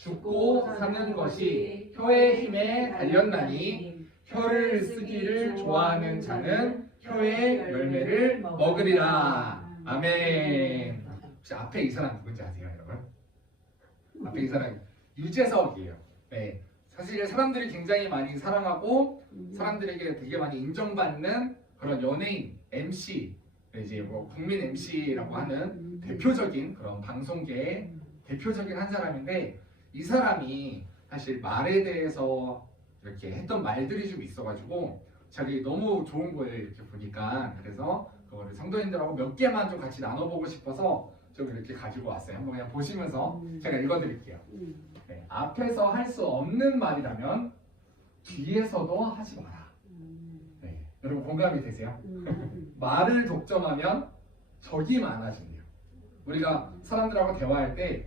죽고 사는 것이 혀의 힘에 달렸나니 혀를 쓰기를 좋아하는 자는 혀의 열매를 먹으리라. 아멘. 혹시 앞에 이 사람 누군지 아세요, 여러분? 앞에 이 사람 유재석이에요. 네, 사실 사람들이 굉장히 많이 사랑하고 사람들에게 되게 많이 인정받는 그런 연예인, MC, 이제 뭐 국민 MC라고 하는 대표적인 그런 방송계의 대표적인 한 사람인데, 이 사람이 사실 말에 대해서 이렇게 했던 말들이 좀 있어가지고 자기 너무 좋은 거예요, 이렇게 보니까. 그래서 그거를 성도님들하고 몇 개만 좀 같이 나눠보고 싶어서 좀 이렇게 가지고 왔어요. 한번 그냥 보시면서 제가 읽어드릴게요. 네, 앞에서 할 수 없는 말이라면 뒤에서도 하지 마라. 네, 여러분 공감이 되세요? 말을 독점하면 적이 많아진대요. 우리가 사람들하고 대화할 때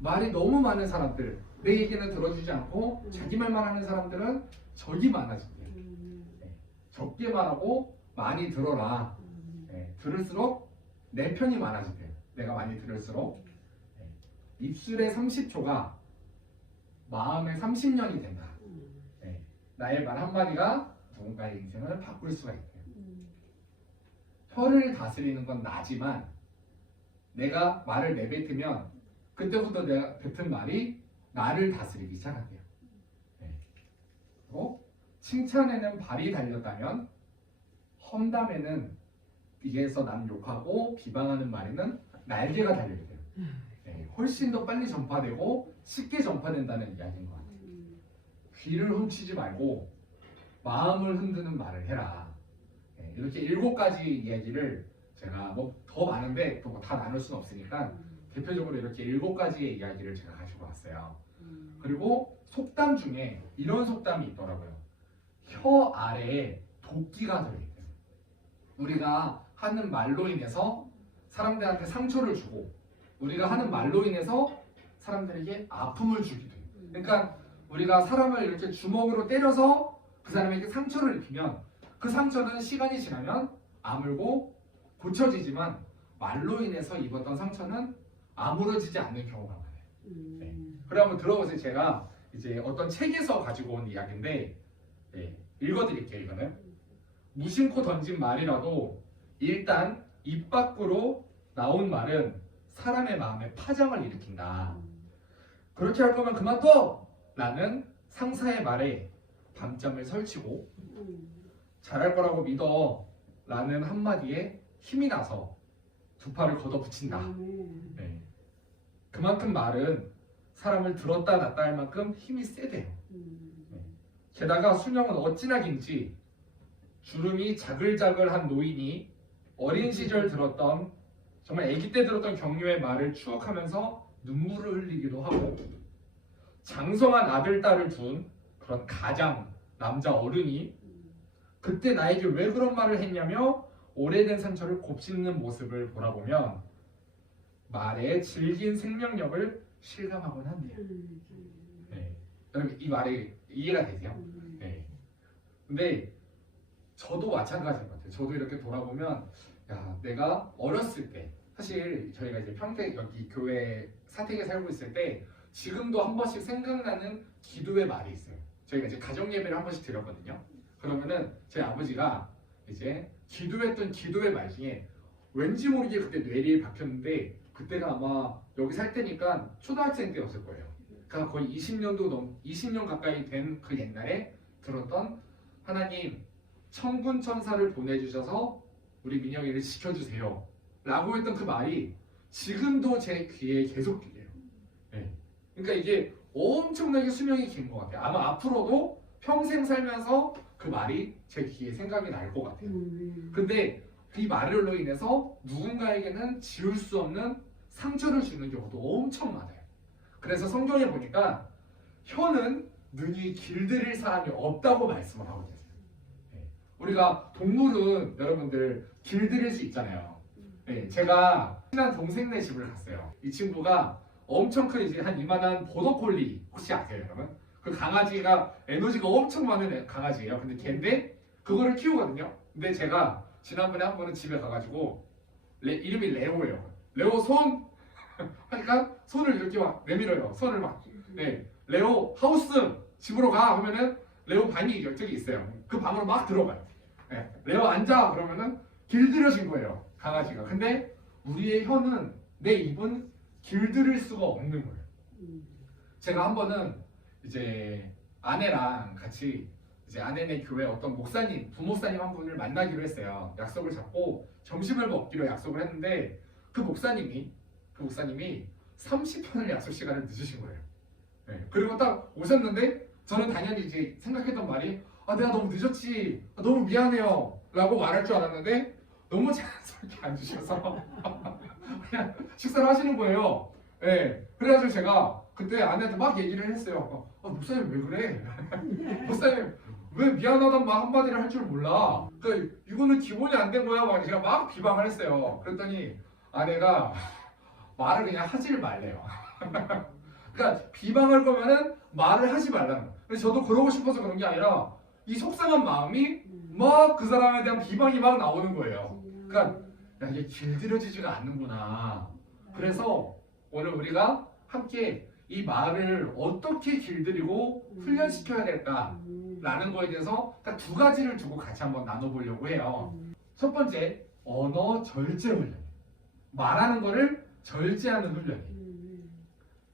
말이 너무 많은 사람들, 내 얘기는 들어주지 않고 자기 말만 하는 사람들은 적이 많아진대요. 네, 적게 말하고 많이 들어라. 네, 들을수록 내 편이 많아진대요. 내가 많이 들을수록. 네, 입술의 30초가 마음의 30년이 된다. 네, 나의 말 한마디가 누군가의 인생을 바꿀 수가 있대요. 혀를 다스리는 건 나지만 내가 말을 내뱉으면 그때부터 내가 뱉은 말이 나를 다스리기 시작한대요. 네. 그리고 칭찬에는 발이 달렸다면 험담에는 뒤에서 남 욕하고 비방하는 말에는 날개가 달려있대요. 네. 훨씬 더 빨리 전파되고 쉽게 전파된다는 이야기인 것 같아요. 귀를 훔치지 말고 마음을 흔드는 말을 해라. 네. 이렇게 7가지 이야기를 제가 뭐 더 많은데 또 다 나눌 수는 없으니까 대표적으로 이렇게 7가지의 이야기를 제가 가지고 왔어요. 그리고 속담 중에 이런 속담이 있더라고요. 혀 아래에 도끼가 들어있대요. 우리가 하는 말로 인해서 사람들한테 상처를 주고 우리가 하는 말로 인해서 사람들에게 아픔을 주기도 해요. 그러니까 우리가 사람을 이렇게 주먹으로 때려서 그 사람에게 상처를 입히면 그 상처는 시간이 지나면 아물고 고쳐지지만 말로 인해서 입었던 상처는 아물어지지 않는 경우가 많아요. 네. 그래 한번 들어보세요. 제가 이제 어떤 책에서 가지고 온 이야기인데, 네, 읽어드릴게요. 이거는 무심코 던진 말이라도 일단 입 밖으로 나온 말은 사람의 마음에 파장을 일으킨다. 그렇게 할 거면 그만둬! 라는 상사의 말에 밤잠을 설치고 잘할 거라고 믿어 라는 한마디에 힘이 나서 두 팔을 걷어붙인다. 네. 그만큼 말은 사람을 들었다 놨다 할 만큼 힘이 세대요. 네. 게다가 수명은 어찌나 긴지 주름이 자글자글한 노인이 어린 시절 들었던, 정말 아기 때 들었던 격려의 말을 추억하면서 눈물을 흘리기도 하고, 장성한 아들 딸을 둔 그런 가장 남자 어른이 그때 나에게 왜 그런 말을 했냐며 오래된 상처를 곱씹는 모습을 돌아보면 말의 질긴 생명력을 실감하곤 한대요. 네. 여러분 이 말이 이해가 되세요? 네. 근데 저도 마찬가지인 것 같아요. 저도 이렇게 돌아보면 야, 내가 어렸을 때, 사실 저희가 이제 평택 여기 교회 사택에 살고 있을 때 지금도 한 번씩 생각나는 기도의 말이 있어요. 저희가 이제 가정 예배를 한 번씩 드렸거든요. 그러면은 저희 아버지가 이제 기도했던 기도의 말 중에 왠지 모르게 그때 뇌리에 박혔는데, 그때가 아마 여기 살 때니까 초등학생 때였을 거예요. 그러니까 거의 20년 가까이 된 그 옛날에 들었던, 하나님 천군 천사를 보내주셔서 우리 민영이를 지켜주세요 라고 했던 그 말이 지금도 제 귀에 계속 들려요. 네. 그러니까 이게 엄청나게 수명이 긴 것 같아요. 아마 앞으로도 평생 살면서 그 말이 제 귀에 생각이 날 것 같아요. 근데 이 말로 인해서 누군가에게는 지울 수 없는 상처를 주는 경우도 엄청 많아요. 그래서 성경에 보니까 혀는 능히 길들일 사람이 없다고 말씀을 하고 계세요. 네. 우리가 동물은 여러분들 길들일 수 있잖아요. 네. 제가 친한 동생네 집을 갔어요. 이 친구가 엄청 큰 이제 한 이만한 보더콜리 혹시 아세요, 여러분? 그 강아지가 에너지가 엄청 많은 강아지예요. 근데 걔인데 그거를 키우거든요. 근데 제가 지난번에 한 번은 집에 가가지고 이름이 레오예요. 레오 손 하니까 손을 이렇게 막 내밀어요. 손을 막 네, 레오 하우스 집으로 가 하면은 레오 방이 저기 있어요. 그 방으로 막 들어가요. 네, 레오 앉아 그러면은 길들여진 거예요, 강아지가. 근데 우리의 혀는 내 입은 길들일 수가 없는 거예요. 제가 한 번은 이제 아내랑 같이 이제 아내네 교회 어떤 목사님, 부목사님 한 분을 만나기로 했어요. 약속을 잡고 점심을 먹기로 약속을 했는데 그 목사님이 30분을 약속 시간을 늦으신 거예요. 네, 그리고 딱 오셨는데 저는 당연히 이제 생각했던 말이 내가 너무 늦었지, 너무 미안해요 라고 말할 줄 알았는데 너무 자연스럽게 앉으셔서 그냥 식사를 하시는 거예요. 네, 그래가지고 제가 그때 아내한테 막 얘기를 했어요. 목사님 왜 그래? 목사님 왜 미안하단 말 한마디를 할 줄 몰라? 그러니까 이거는 기본이 안 된 거야. 막 제가 막 비방을 했어요. 그랬더니 아내가 말을 그냥 하지를 말래요. 그러니까 비방할 거면은 말을 하지 말라는 거예요. 그래서 저도 그러고 싶어서 그런 게 아니라 이 속상한 마음이 막 그 사람에 대한 비방이 막 나오는 거예요. 그러니까 야, 이게 길들여지지가 않는구나. 그래서 오늘 우리가 함께 이 말을 어떻게 길들이고 훈련시켜야 될까라는 거에 대해서 딱 두 가지를 두고 같이 한번 나눠보려고 해요. 첫 번째, 언어 절제 훈련. 말하는 거를 절제하는 훈련이에요.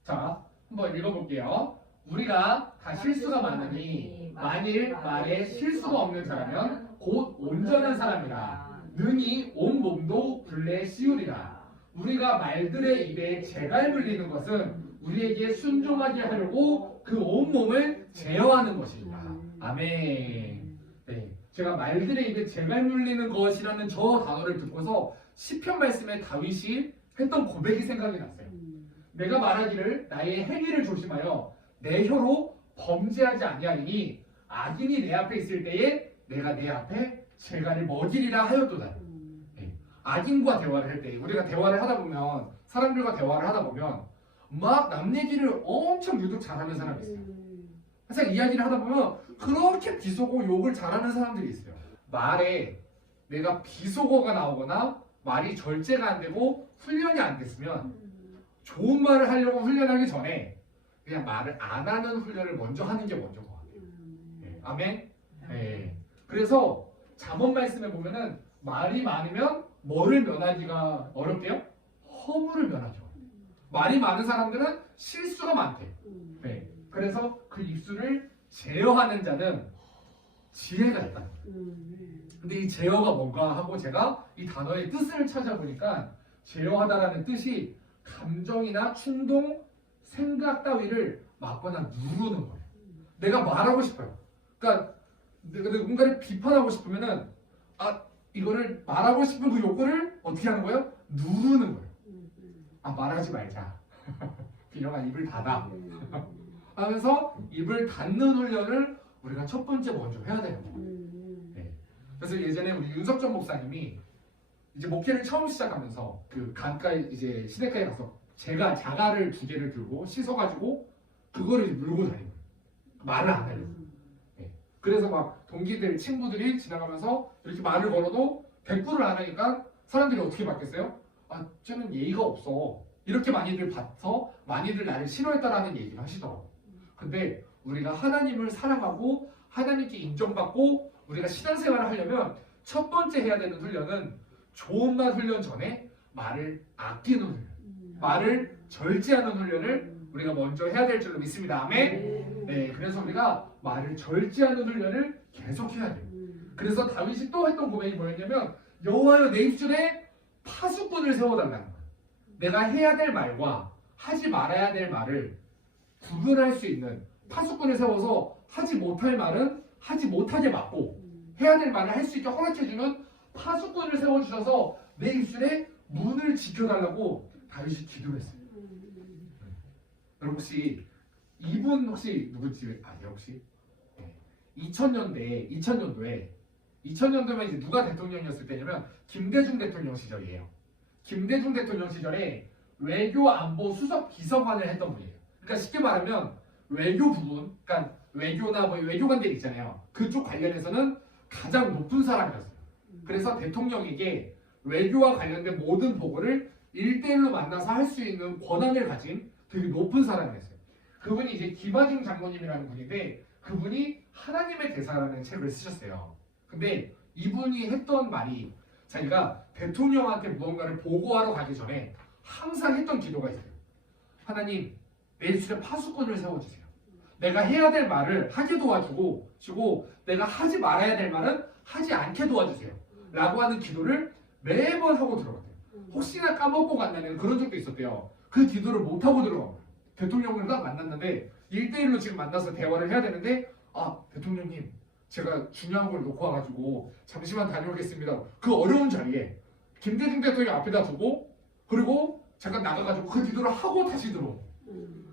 자, 한번 읽어볼게요. 우리가 다 실수가 많으니 만일 말에 실수가 없는 자라면 곧 온전한 사람이라 능히 온 몸도 굴레 씌우리라. 우리가 말들의 입에 재갈 물리는 것은 우리에게 순종하게 하려고 그 온 몸을 제어하는 것입니다. 아멘. 네, 제가 말들의 입에 재갈 물리는 것이라는 저 단어를 듣고서 시편 말씀에 다윗이 했던 고백이 생각이 났어요. 내가 말하기를 나의 행위를 조심하여 내 혀로 범죄하지 아니하리니 악인이 내 앞에 있을 때에 내가 내 앞에 재갈을 먹이리라 하였도다. 네. 악인과 대화를 할 때 우리가 대화를 하다 보면 사람들과 대화를 하다 보면 막 남 얘기를 엄청 유독 잘하는 사람이 있어요. 항상 이야기를 하다 보면 그렇게 비속어 욕을 잘하는 사람들이 있어요. 말에 내가 비속어가 나오거나 말이 절제가 안 되고 훈련이 안 됐으면 좋은 말을 하려고 훈련하기 전에 그냥 말을 안 하는 훈련을 먼저 하는 게 먼저인 것 같아요. 네. 아멘. 네. 그래서 잠언 말씀에 보면은 말이 많으면 뭐를 면하기가 어렵대요? 허물을 면하죠. 말이 많은 사람들은 실수가 많대. 네. 그래서 그 입술을 제어하는 자는 지혜가 있다. 근데 이 제어가 뭔가 하고 제가 이 단어의 뜻을 찾아보니까 제어하다라는 뜻이 감정이나 충동, 생각 따위를 막거나 누르는 거예요. 내가 말하고 싶어요. 그러니까 내가 누군가를 비판하고 싶으면은 이거를 말하고 싶은 그 욕구를 어떻게 하는 거예요? 누르는 거예요. 말하지 말자. 비영아 입을 닫아. 하면서 입을 닫는 훈련을 우리가 첫 번째 먼저 해야 되는 거예요. 네. 그래서 예전에 우리 윤석전 목사님이 이제 목회를 처음 시작하면서 그 강가에 이제 시내가에 가서 제가 자갈을 2개를 들고 씻어가지고 그거를 이제 물고 다니는 거예요. 말을 안 하려고. 네. 그래서 막 동기들 친구들이 지나가면서 이렇게 말을 걸어도 대꾸를 안 하니까 사람들이 어떻게 받겠어요? 쟤는 예의가 없어. 이렇게 많이들 봐서 많이들 나를 싫어했다라는 얘기를 하시더라고요. 근데 우리가 하나님을 사랑하고 하나님께 인정받고 우리가 신앙생활을 하려면 첫 번째 해야 되는 훈련은 좋은 말 훈련 전에 말을 아끼는 훈련, 말을 절제하는 훈련을 우리가 먼저 해야 될 줄로 믿습니다. 아멘. 네, 그래서 우리가 말을 절제하는 훈련을 계속 해야 돼요. 그래서 다윗이 또 했던 고백이 뭐였냐면 여호와여 내 입술에 파수꾼을 세워달라는 거예요. 내가 해야 될 말과 하지 말아야 될 말을 구분할 수 있는 파수꾼을 세워서 하지 못할 말은 하지 못하게 막고 해야 될 말을 할 수 있게 허락해주는 파수꾼을 세워주셔서 내 입술에 문을 지켜달라고 다윗이 기도를 했어요. 여러분 혹시 이분 혹시 누구지 아세요 혹시? 2000년도에 2000년도면 이제 누가 대통령이었을 때냐면 김대중 대통령 시절이에요. 김대중 대통령 시절에 외교안보 수석 비서관을 했던 분이에요. 그러니까 쉽게 말하면 외교 부분, 그러니까 외교나 뭐 외교관들 있잖아요. 그쪽 관련해서는 가장 높은 사람이었어요. 그래서 대통령에게 외교와 관련된 모든 보고를 1대1로 만나서 할 수 있는 권한을 가진 되게 높은 사람이었어요. 그분이 이제 김하중 장로님이라는 분인데 그분이 하나님의 대사라는 책을 쓰셨어요. 근데 이분이 했던 말이 자기가 대통령한테 무언가를 보고하러 가기 전에 항상 했던 기도가 있어요. 하나님, 내 입술에 파수꾼을 세워주세요. 내가 해야 될 말을 하게 도와주고 내가 하지 말아야 될 말은 하지 않게 도와주세요. 라고 하는 기도를 매번 하고 들어갔대요. 혹시나 까먹고 간다는 그런 적도 있었대요. 그 기도를 못하고 들어간 거예요. 대통령을 딱 만났는데 1대1로 지금 만나서 대화를 해야 되는데 대통령님 제가 중요한 걸 놓고 와가지고 잠시만 다녀오겠습니다. 그 어려운 자리에 김대중 대통령 앞에다 두고 그리고 잠깐 나가가지고 그 기도를 하고 다시 들어오고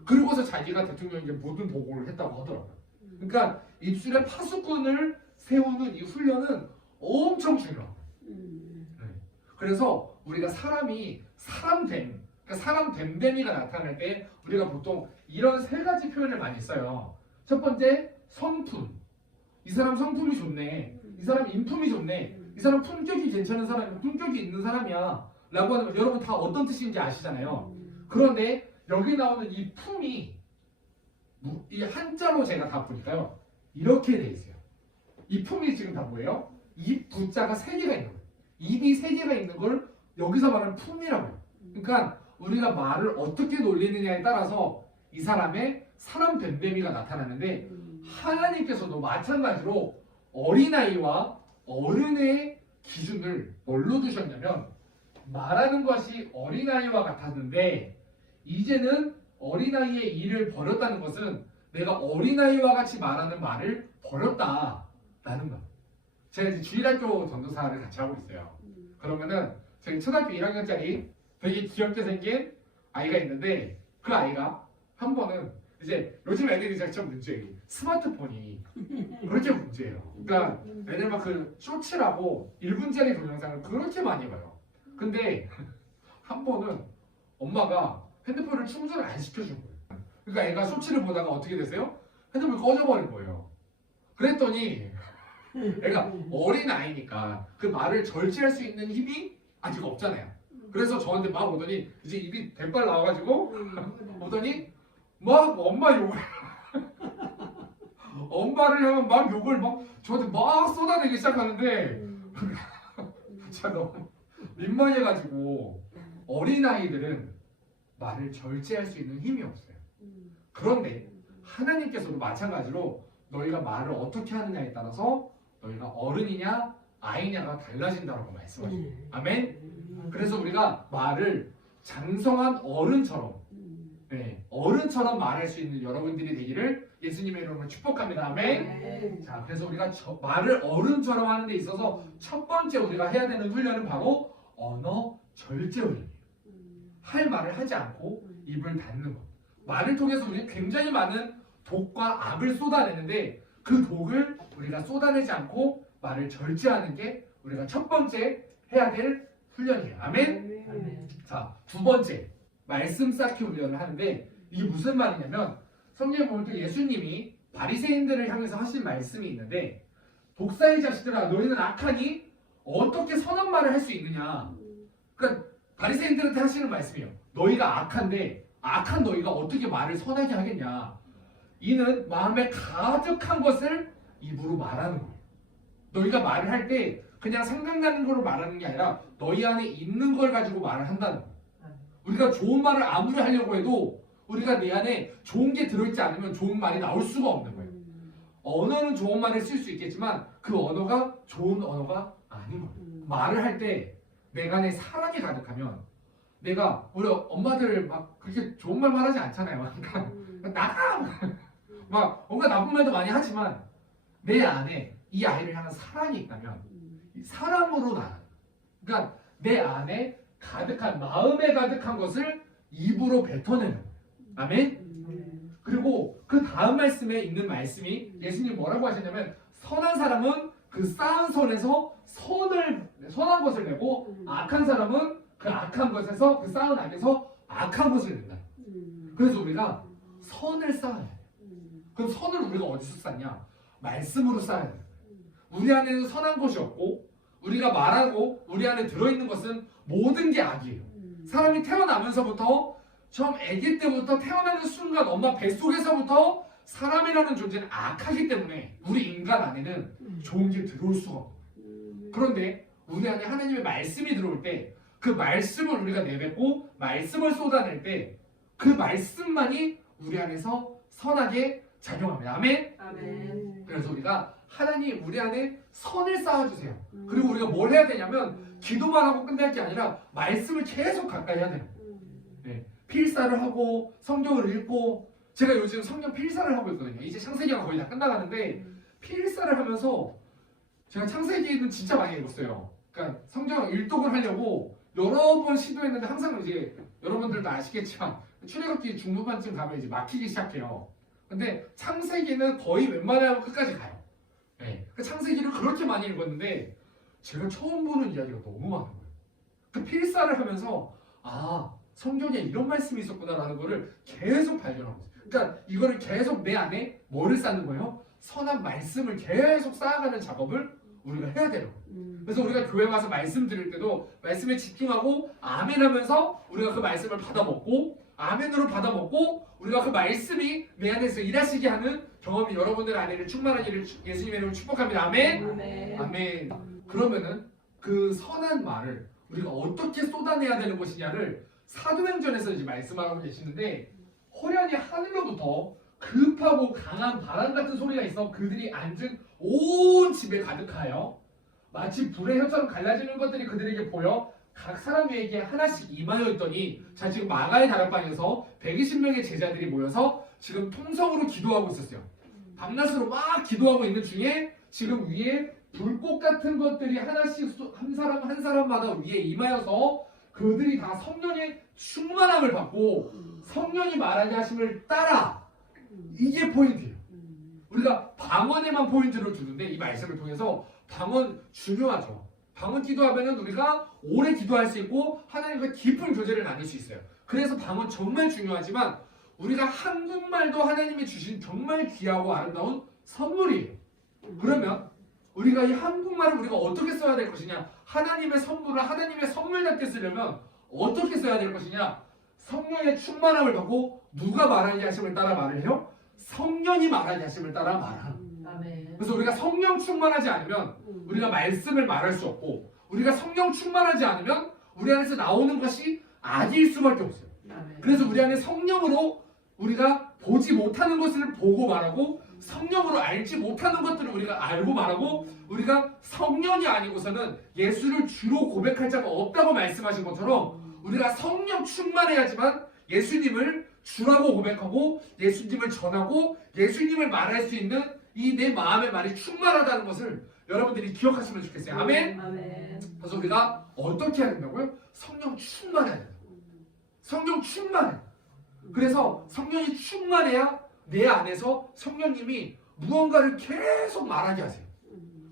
그리고서 자기가 대통령에게 모든 보고를 했다고 하더라고요. 그러니까 입술에 파수꾼을 세우는 이 훈련은 엄청 중요해요. 그래서 우리가 사람이 사람됨, 그러니까 사람됨됨이가 나타날 때 우리가 보통 이런 세 가지 표현을 많이 써요. 첫 번째, 성품. 이 사람 성품이 좋네. 이 사람 인품이 좋네. 이 사람 품격이 괜찮은 사람이야. 품격이 있는 사람이야. 라고 하는 거 여러분 다 어떤 뜻인지 아시잖아요. 그런데 여기 나오는 이 품이 이 한자로 제가 다 보니까요. 이렇게 돼 있어요. 이 품이 지금 다 뭐예요? 입 부자가 세 개가 있는 거예요. 입이 세 개가 있는 걸 여기서 말하는 품이라고 해요. 그러니까 우리가 말을 어떻게 놀리느냐에 따라서 이 사람의 사람 됨됨이가 나타나는데 하나님께서도 마찬가지로 어린아이와 어른의 기준을 뭘로 두셨냐면 말하는 것이 어린아이와 같았는데 이제는 어린아이의 일을 버렸다는 것은 내가 어린아이와 같이 말하는 말을 버렸다라는 거예요. 제가 이제 주일학교 전도사를 같이 하고 있어요. 그러면은 저희 초등학교 1학년짜리 되게 귀엽게 생긴 아이가 있는데 그 아이가 한 번은 이제 요즘 애들이 진짜 문제예요. 스마트폰이 그렇게 문제예요. 그러니까 애들 막 그 쇼츠라고 1분짜리 동영상을 그렇게 많이 봐요. 근데 한 번은 엄마가 핸드폰을 충전을 안 시켜준 거예요. 그러니까 애가 쇼츠를 보다가 어떻게 됐어요? 핸드폰이 꺼져버린 거예요. 그랬더니 애가 어린 아이니까 그 말을 절제할 수 있는 힘이 아직 없잖아요. 그래서 저한테 막 오더니 이제 입이 대빨 나와가지고 오더니 막 엄마 욕을 엄마를 향한 막 욕을 막 저한테 막 쏟아내기 시작하는데 제가 너무 민망해가지고 어린아이들은 말을 절제할 수 있는 힘이 없어요. 그런데 하나님께서도 마찬가지로 너희가 말을 어떻게 하느냐에 따라서 너희가 어른이냐 아이냐가 달라진다고 말씀하시고 아멘? 그래서 우리가 말을 장성한 어른처럼 어른처럼 말할 수 있는 여러분들이 되기를 예수님의 이름으로 축복합니다. 아멘? 자, 그래서 우리가 말을 어른처럼 하는 데 있어서 첫 번째 우리가 해야 되는 훈련은 바로 언어 절제 훈련이에요. 할 말을 하지 않고 입을 닫는 것. 말을 통해서 우리 굉장히 많은 독과 악을 쏟아내는데 그 독을 우리가 쏟아내지 않고 말을 절제하는 게 우리가 첫 번째 해야 될 훈련이에요. 아멘? 아멘. 자, 두 번째 말씀 쌓기 훈련을 하는데 이게 무슨 말이냐면 성경에 보면 또 예수님이 바리새인들을 향해서 하신 말씀이 있는데 독사의 자식들아 너희는 악하니 어떻게 선한 말을 할 수 있느냐. 그러니까 바리새인들한테 하시는 말씀이에요. 너희가 악한데 악한 너희가 어떻게 말을 선하게 하겠냐. 이는 마음에 가득한 것을 입으로 말하는 거예요. 너희가 말을 할 때 그냥 생각나는 걸 말하는 게 아니라 너희 안에 있는 걸 가지고 말을 한다는 거예요. 우리가 좋은 말을 아무리 하려고 해도 우리가 내 안에 좋은 게 들어있지 않으면 좋은 말이 나올 수가 없는 거예요. 언어는 좋은 말을 쓸 수 있겠지만 그 언어가 좋은 언어가 아닌 거예요. 말을 할 때 내가 안에 사랑이 가득하면 내가 우리 엄마들 막 그렇게 좋은 말만 하지 않잖아요. 그러니까 나가 막 뭔가 나쁜 말도 많이 하지만 내 안에 이 아이를 향한 사랑이 있다면 사랑으로 나가. 그러니까 내 안에 가득한 마음에 가득한 것을 입으로 뱉어내는 거예요. 아멘. 그리고 그 다음 말씀에 있는 말씀이 예수님 뭐라고 하셨냐면 선한 사람은 그 쌓은 선에서 선한 것을 내고 악한 사람은 그 악한 것에서 그 쌓은 악에서 악한 것을 낸다. 그래서 우리가 선을 쌓아야 돼. 그럼 선을 우리가 어디서 쌓냐? 말씀으로 쌓아야 돼. 우리 안에는 선한 것이 없고 우리가 말하고 우리 안에 들어있는 것은 모든 게 악이에요. 사람이 태어나면서부터 처음 아기 때부터 태어나는 순간 엄마 뱃속에서부터 사람이라는 존재는 악하기 때문에 우리 인간 안에는 좋은 게 들어올 수가 없어요. 그런데 우리 안에 하나님의 말씀이 들어올 때 그 말씀을 우리가 내뱉고 말씀을 쏟아낼 때 그 말씀만이 우리 안에서 선하게 작용합니다. 아멘? 아멘. 그래서 우리가 하나님 우리 안에 선을 쌓아주세요. 그리고 우리가 뭘 해야 되냐면 기도만 하고 끝날 게 아니라 말씀을 계속 가까이 해야 돼요. 네. 필사를 하고 성경을 읽고 제가 요즘 성경 필사를 하고 있거든요. 이제 창세기가 거의 다 끝나가는데 필사를 하면서 제가 창세기는 진짜 많이 읽었어요. 그러니까 성경 일독을 하려고 여러 번 시도했는데 항상 이제 여러분들도 아시겠지만 출애굽기 중후반쯤 가면 이제 막히기 시작해요. 근데 창세기는 거의 웬만하면 끝까지 가요. 네. 그 창세기를 그렇게 많이 읽었는데 제가 처음 보는 이야기가 너무 많은 거예요. 그 필사를 하면서 아 성경에 이런 말씀이 있었구나라는 거를 계속 발견하고 있어요. 그러니까 이거를 계속 내 안에 뭐를 쌓는 거예요? 선한 말씀을 계속 쌓아가는 작업을 우리가 해야 돼요. 그래서 우리가 교회 와서 말씀 드릴 때도 말씀에 집중하고 아멘 하면서 우리가 그 말씀을 받아먹고 아멘으로 받아먹고 우리가 그 말씀이 내 안에서 일하시게 하는 경험이 여러분들 안에는 충만하기를 예수님의 이름으로 축복합니다. 아멘. 아멘. 아멘. 그러면은 그 선한 말을 우리가 어떻게 쏟아내야 되는 것이냐를 사도행전에서 이제 말씀하고 계시는데 호련히 하늘로부터 급하고 강한 바람 같은 소리가 있어 그들이 앉은 온 집에 가득하여 마치 불의 혀처럼 갈라지는 것들이 그들에게 보여 각 사람 위에게 하나씩 임하여 있더니 자 지금 마가의 다락방에서 120명의 제자들이 모여서 지금 통성으로 기도하고 있었어요. 밤낮으로 막 기도하고 있는 중에 지금 위에 불꽃 같은 것들이 하나씩 한 사람 한 사람마다 위에 임하여서 그들이 다 성령의 충만함을 받고 성령이 말하게 하심을 따라 이게 포인트예요. 우리가 방언에만 포인트를 두는데 이 말씀을 통해서 방언 중요하죠. 방언 기도하면은 우리가 오래 기도할 수 있고 하나님과 깊은 교제를 나눌 수 있어요. 그래서 방언 정말 중요하지만 우리가 한국말도 하나님이 주신 정말 귀하고 아름다운 선물이에요. 그러면 우리가 이 한국말을 우리가 어떻게 써야 될 것이냐? 하나님의 선물을 하나님의 선물답게 쓰려면 어떻게 써야 될 것이냐? 성령의 충만함을 받고 누가 말하게 하심을 따라 말을 해요? 성령이 말하게 하심을 따라 말하는. 아멘. 그래서 우리가 성령 충만하지 않으면 우리가 말씀을 말할 수 없고 우리가 성령 충만하지 않으면 우리 안에서 나오는 것이 악일 수밖에 없어요. 아멘. 그래서 우리 안에 성령으로 우리가 보지 못하는 것을 보고 말하고 성령으로 알지 못하는 것들을 우리가 알고 말하고 우리가 성령이 아니고서는 예수를 주로 고백할 자가 없다고 말씀하신 것처럼 우리가 성령 충만해야지만 예수님을 주라고 고백하고 예수님을 전하고 예수님을 말할 수 있는 이 내 마음의 말이 충만하다는 것을 여러분들이 기억하시면 좋겠어요. 아멘. 아멘. 그래서 우리가 어떻게 해야 된다고요? 성령 충만해야 된다. 성령 충만해. 그래서 성령이 충만해야 내 안에서 성령님이 무언가를 계속 말하게 하세요.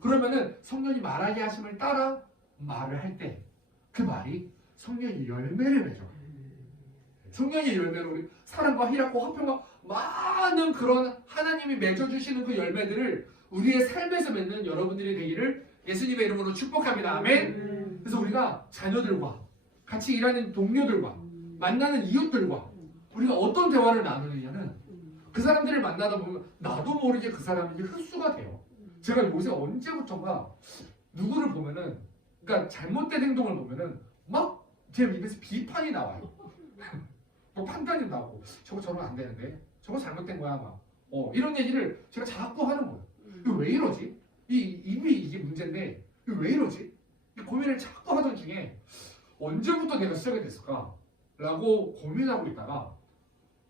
그러면은 성령이 말하게 하심을 따라 말을 할 때 그 말이 성령의 열매를 맺어. 성령의 열매로 우리 사랑과 희락과 화평과 많은 그런 하나님이 맺어주시는 그 열매들을 우리의 삶에서 맺는 여러분들이 되기를 예수님의 이름으로 축복합니다. 아멘. 그래서 우리가 자녀들과 같이 일하는 동료들과 만나는 이웃들과 우리가 어떤 대화를 나누느냐는 그 사람들을 만나다 보면 나도 모르게 그 사람에게 흡수가 돼요. 제가 요새 언제부턴가 누구를 보면은 그러니까 잘못된 행동을 보면은 막 제 입에서 비판이 나와요. 뭐 판단이 나오고 저거 저러면 안 되는데 저거 잘못된 거야 막 이런 얘기를 제가 자꾸 하는 거예요. 이거 왜 이러지? 이미 이게 문제인데 이거 왜 이러지? 이 고민을 자꾸 하던 중에 언제부터 내가 시작이 됐을까? 라고 고민하고 있다가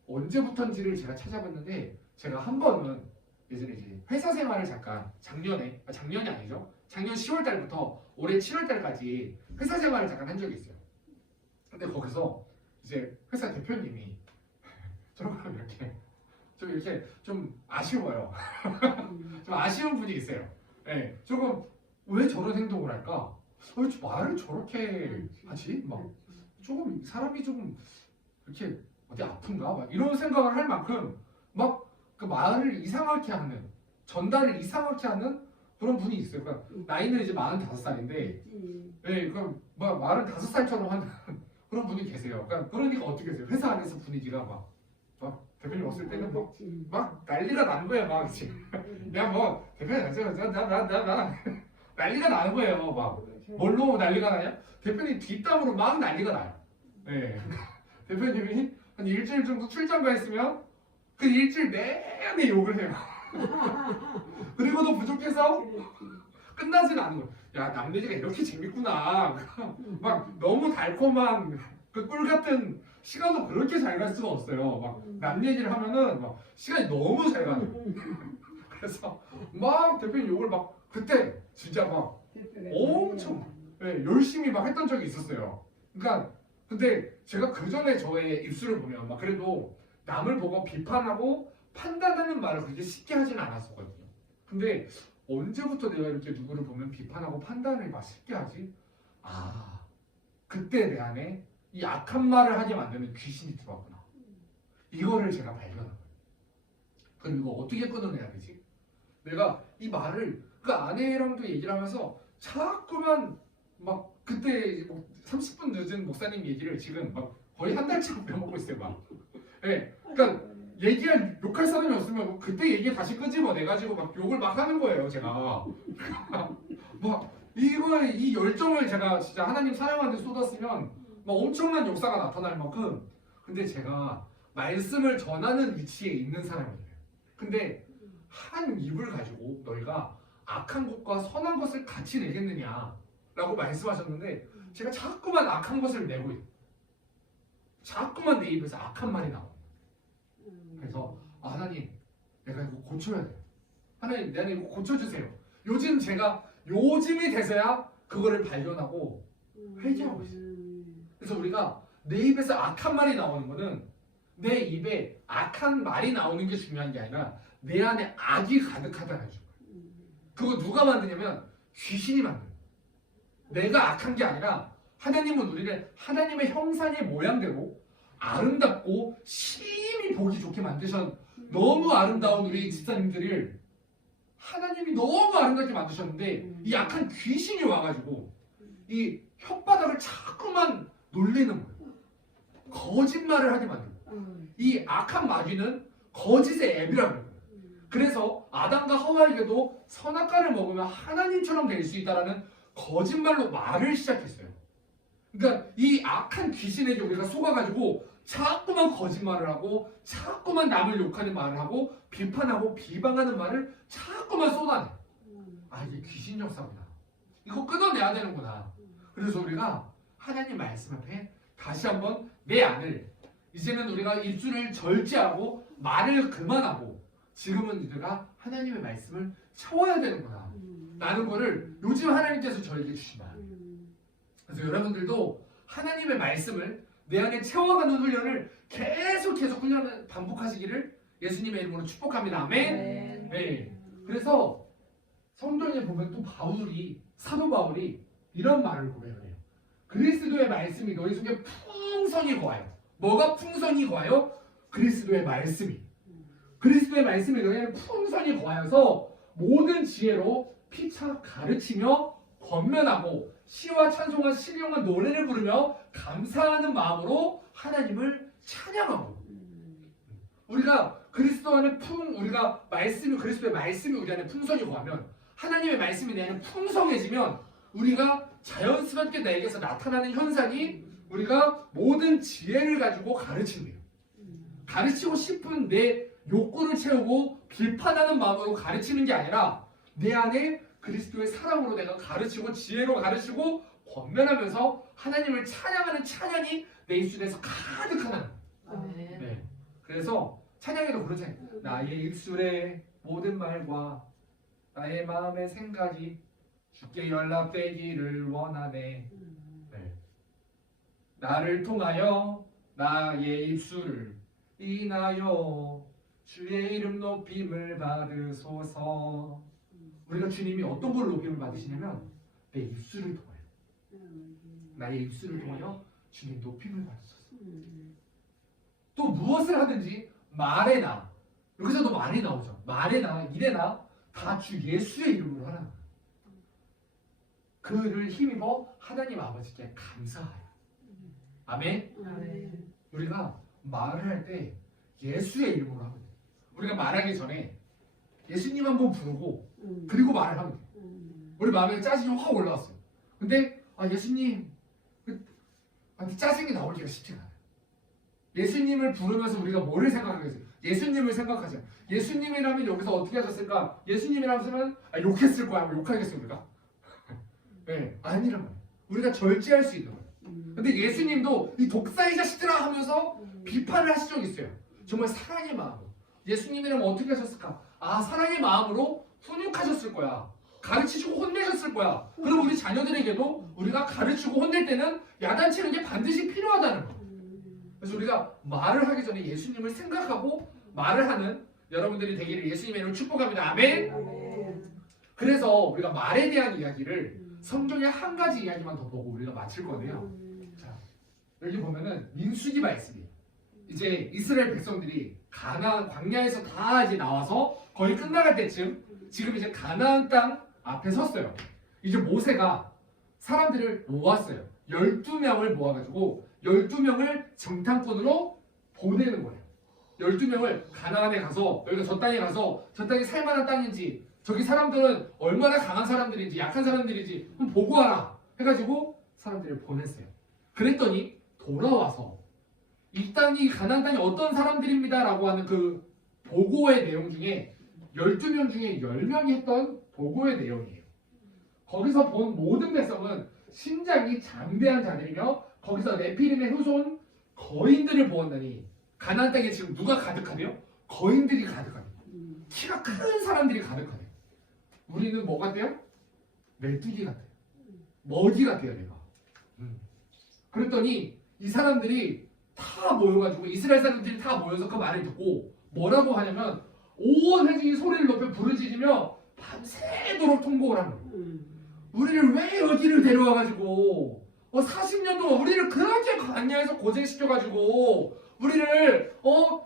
언제부턴지를 제가 찾아봤는데 제가 한 번은 예전에 이제 회사 생활을 잠깐 작년이 아니죠. 작년 10월 달부터 올해 7월 달까지 회사 생활을 잠깐 한 적이 있어요. 근데 거기서 이제 회사 대표님이 조금 이렇게 좀 아쉬워요. 좀 아쉬운 분이 있어요. 네, 조금 왜 저런 행동을 할까? 왜 말을 저렇게 하지? 막 조금 사람이 조금 이렇게 어디 아픈가? 막 이런 생각을 할 만큼 막 그 말을 이상하게 하는 전달을 이상하게 하는 그런 분이 있어요. 그러니까 나이는 이제 45살인데, 네, 그럼 막 45살처럼 하는 그런 분이 계세요. 그러니까 어떻게 해요? 회사 안에서 분위기가 막 대표님 왔을 때는 막 난리가 나는 거예요. 막 이제 내가 뭐 대표님 나 난리가 나는 거예요. 막 뭘로 난리가 나냐? 대표님 뒷담으로 막 난리가 나요. 네. 대표님이 한 일주일 정도 출장 가 있으면 그 일주일 내내 욕을 해요. 그리고도 부족해서 끝나지는 않은 거예요. 야, 남매지가 이렇게 재밌구나. 막 너무 달콤한 그 꿀 같은 시간도 그렇게 잘 갈 수가 없어요. 막 남 얘기를 하면은 막 시간이 너무 잘 가요. 그래서 막 대표님 욕을 막 그때 진짜 막 엄청 열심히 막 했던 적이 있었어요. 그러니까 근데 제가 그 전에 저의 입술을 보면 막 그래도 남을 보고 비판하고 판단하는 말을 그렇게 쉽게 하지는 않았었거든요. 근데 언제부터 내가 이렇게 누구를 보면 비판하고 판단을 막 쉽게 하지? 아, 그때 내 안에 이 악한 말을 하게 만드는 귀신이 들어왔구나. 이거를 제가 발견한 거예요. 그럼 이거 어떻게 끊어내야 되지? 내가 이 말을 그 아내랑도 얘기를 하면서 자꾸만 막 그때 뭐 30분 늦은 목사님 얘기를 지금 막 거의 한 달째 배워먹고 있어요. 막. 네, 그러니까 욕할 사람이 없으면 그때 얘기 다시 끄집어내가지고 막 욕을 막 하는 거예요. 제가 막 이 열정을 제가 진짜 하나님 사랑하는 데 쏟았으면 막 엄청난 역사가 나타날 만큼 근데 제가 말씀을 전하는 위치에 있는 사람이에요. 근데 한 입을 가지고 너희가 악한 것과 선한 것을 같이 내겠느냐라고 말씀하셨는데 제가 자꾸만 악한 것을 내고 있어요. 자꾸만 내 입에서 악한 말이 나와요. 그래서 하나님 내가 이거 고쳐야 돼요. 하나님 내가 이거 고쳐주세요. 요즘이 돼서야 그거를 발견하고 회개하고 있어요. 그래서 우리가 내 입에서 악한 말이 나오는 거는 내 입에 악한 말이 나오는 게 중요한 게 아니라 내 안에 악이 가득하다는 거예요. 그거 누가 만드냐면 귀신이 만드는 거예요. 내가 악한 게 아니라 하나님은 우리를 하나님의 형상의 모양대로 아름답고 심히 보기 좋게 만드셨 너무 아름다운 우리 집사님들을 하나님이 너무 아름답게 만드셨는데 이 악한 귀신이 와가지고 이 혓바닥을 자꾸만 놀리는 거예요. 거짓말을 하게 만들고 이 악한 마귀는 거짓의 앱이라고 해요. 그래서 아담과 하와에게도 선악과를 먹으면 하나님처럼 될 수 있다라는 거짓말로 말을 시작했어요. 그러니까 이 악한 귀신에게 우리가 속아가지고 자꾸만 거짓말을 하고 자꾸만 남을 욕하는 말을 하고 비판하고 비방하는 말을 자꾸만 쏟아내. 이게 귀신 역사구나. 이거 끊어내야 되는구나. 그래서 우리가 하나님 말씀 앞에 다시 한번 내 안을 이제는 우리가 입술을 절제하고 말을 그만하고 지금은 우리가 하나님의 말씀을 채워야 되는구나. 라는 거를 요즘 하나님께서 저에게 주신 말. 그래서 여러분들도 하나님의 말씀을 내 안에 채워가는 훈련을 계속 훈련을 반복하시기를 예수님의 이름으로 축복합니다. 아멘. 네. 그래서 성경에 보면 또 사도 바울이 이런 말을 고백을 해요. 그리스도의 말씀이 너희 속에 풍성히 거하여. 뭐가 풍성히 거하여? 그리스도의 말씀이. 그리스도의 말씀이 너희는 풍성히 거하여서 모든 지혜로 피차 가르치며 권면하고 시와 찬송과 신령한 노래를 부르며 감사하는 마음으로 하나님을 찬양하고 우리가 그리스도 안에 그리스도의 말씀이 우리 안에 풍성히 거하면 하나님의 말씀이 내 안에 풍성해지면 우리가 자연스럽게 내게서 나타나는 현상이 우리가 모든 지혜를 가지고 가르친대요. 가르치고 싶은 내 욕구를 채우고 비판하는 마음으로 가르치는 게 아니라 내 안에 그리스도의 사랑으로 내가 가르치고 지혜로 가르치고 권면하면서 하나님을 찬양하는 찬양이 내 입술에서 가득하다. 네. 그래서 찬양에도 그렇잖아요. 나의 입술의 모든 말과 나의 마음의 생각이 주께 연락되기를 원하네. 네. 나를 통하여 나의 입술을 인하여 주의 이름 높임을 받으소서. 우리가 주님이 어떤 걸로 높임을 받으시냐면 내 입술을 통하여 나의 입술을 통하여 주님 높임을 받으소서. 또 무엇을 하든지 말에나 여기서도 말이 나오죠. 말에나 일에나 다 주 예수의 이름으로 하라는 거예요. 그를 힘입어 하나님 아버지께 감사하여 아멘. 아멘. 우리가 말을 할 때 예수의 이름으로 하면 돼. 우리가 말하기 전에 예수님 한번 부르고 그리고 말을 하면 돼. 우리 마음에 짜증이 확 올라왔어요. 근데 예수님 짜증이 나올 때가 쉽지가 않아요. 예수님을 부르면서 우리가 뭐를 생각하겠어요? 예수님을 생각하죠. 예수님이라면 여기서 어떻게 하셨을까? 예수님이라면 욕했을 거야. 욕하겠어요 우리가? 네, 아니란 말이에요. 우리가 절제할 수 있는 거예요. 근데 예수님도 이 독사의 자식들아 하면서 비판을 하신 적이 있어요. 정말 사랑의 마음으로. 예수님이라면 어떻게 하셨을까? 사랑의 마음으로 훈육하셨을 거야. 가르치시고 혼내셨을 거야. 그럼 우리 자녀들에게도 우리가 가르치고 혼낼 때는 야단치는 게 반드시 필요하다는 거야. 그래서 우리가 말을 하기 전에 예수님을 생각하고 말을 하는 여러분들이 되기를 예수님의 이름으로 축복합니다. 아멘. 그래서 우리가 말에 대한 이야기를 성경의 한 가지 이야기만 더 보고 우리가 마칠 건데요. 자, 여기 보면은 민수기 말씀이에요. 이제 이스라엘 백성들이 가나안 광야에서 다 이제 나와서 거의 끝나갈 때쯤 지금 이제 가나안 땅 앞에 섰어요. 이제 모세가 사람들을 모았어요. 12명을 모아가지고 12명을 정탐꾼으로 보내는 거예요. 12명을 가나안에 가서 여기가 저 땅에 가서 저 땅이 살만한 땅인지 저기 사람들은 얼마나 강한 사람들인지 약한 사람들인지 한번 보고 와라 해가지고 사람들을 보냈어요. 그랬더니 돌아와서 이 땅이 가나안 땅이 어떤 사람들입니다 라고 하는 그 보고의 내용 중에 12명 중에 10명이 했던 보고의 내용이에요. 거기서 본 모든 백성은 신장이 장대한 자들이며 거기서 네피림의 후손 거인들을 보았더니 가나안 땅에 지금 누가 가득하대요? 거인들이 가득하대요. 키가 큰 사람들이 가득하대요. 우리는 뭐 같대요? 메뚜기 같아요. 먹이 같아요 내가. 그랬더니 이 사람들이 다 모여가지고 이스라엘 사람들이 다 모여서 그 말을 듣고 뭐라고 하냐면 온 회중이 소리를 높여 부르짖으며 밤새도록 통곡을 하는 거예요. 우리를 왜 여기를 데려와가지고 40년 동안 우리를 그렇게 광야에서 고생시켜가지고 우리를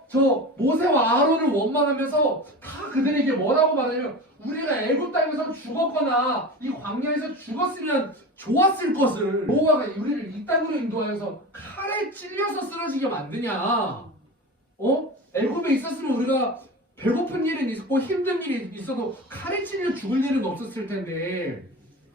저 모세와 아론을 원망하면서 다 그들에게 뭐라고 말하냐면 우리가 애굽 땅에서 죽었거나 이 광야에서 죽었으면 좋았을 것을 여호와가 우리를 이 땅으로 인도하여서 칼에 찔려서 쓰러지게 만드냐. 애굽에 있었으면 우리가 배고픈 일은 있었고 힘든 일이 있어도 칼에 찔려 죽을 일은 없었을 텐데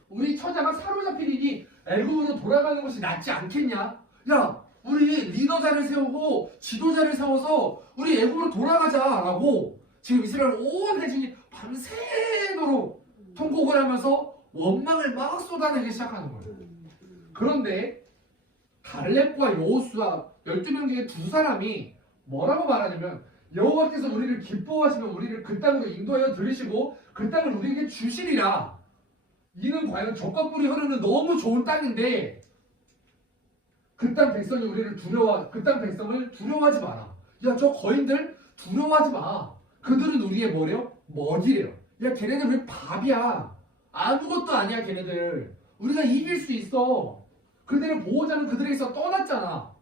우리 처자가 사로잡히니 애굽으로 돌아가는 것이 낫지 않겠냐? 야, 우리 리더자를 세우고 지도자를 세워서 우리 애굽으로 돌아가자라고 지금 이스라엘 온 회중이 밤새도록 통곡을 하면서 원망을 막 쏟아내기 시작하는 거예요. 그런데 갈렙과 여호수아 12명 중에 두 사람이 뭐라고 말하냐면 여호와께서 우리를 기뻐하시면 우리를 그 땅으로 인도하여 들이시고 그 땅을 우리에게 주시리라. 이는 과연 젖과 꿀이 흐르는 너무 좋은 땅인데 그 땅 백성이 우리를 그 땅 백성을 두려워하지 마라. 야, 저 거인들 두려워하지 마. 그들은 우리의 뭐래요? 먹이래요. 야, 걔네들 왜 밥이야? 아무것도 아니야 걔네들. 우리가 이길 수 있어. 그들의 보호자는 그들에게서 떠났잖아.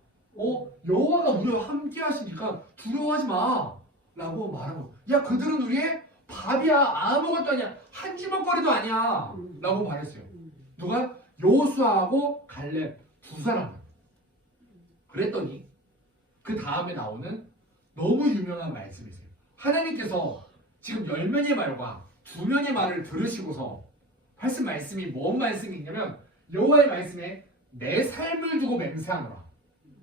여호와가 우리와 함께 하시니까 두려워하지 마 라고 말하고, 야, 그들은 우리의 밥이야. 아무것도 아니야. 한 주먹거리도 아니야 라고 말했어요. 누가? 여호수아하고 갈렙 두 사람. 그랬더니 그 다음에 나오는 너무 유명한 말씀이 있어요. 하나님께서 지금 10명의 말과 2명의 말을 들으시고서 하신 말씀이 뭔 말씀이 있냐면 여호와의 말씀에 내 삶을 두고 맹세하노라.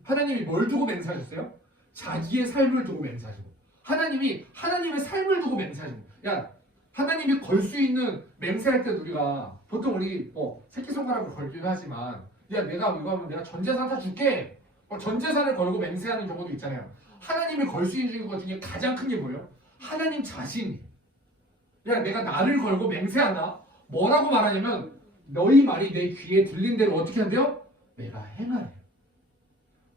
하나님이 뭘 두고 맹세하셨어요? 자기의 삶을 두고 맹세하시고, 하나님이 하나님의 삶을 두고 맹세하시고. 야, 하나님이 걸 수 있는 맹세할 때 우리가 보통 우리 새끼손가락을 걸기도 하지만, 야, 내가 이거 하면 내가 전 재산 다 줄게. 전 재산을 걸고 맹세하는 경우도 있잖아요. 하나님이 걸 수 있는 것 중에 가장 큰 게 뭐예요? 하나님 자신이. 야, 내가 나를 걸고 맹세한다. 뭐라고 말하냐면 너희 말이 내 귀에 들린 대로 어떻게 한대요? 내가 행하래.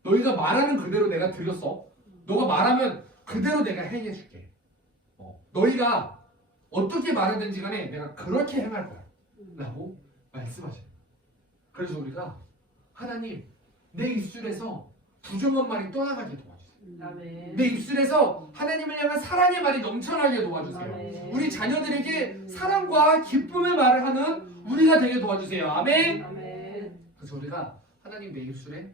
너희가 말하는 그대로 내가 들렸어. 너가 말하면 그대로 내가 행해줄게. 너희가 어떻게 말하든지 간에 내가 그렇게 행할 거야 라고 말씀하셔요. 그래서 우리가 하나님, 내 입술에서 부정한 말이 떠나가게 도와주세요. 아멘. 내 입술에서 하나님을 향한 사랑의 말이 넘쳐나게 도와주세요. 아멘. 우리 자녀들에게 사랑과 기쁨의 말을 하는 우리가 되게 도와주세요. 아멘. 아멘. 그래서 우리가 하나님 내 입술에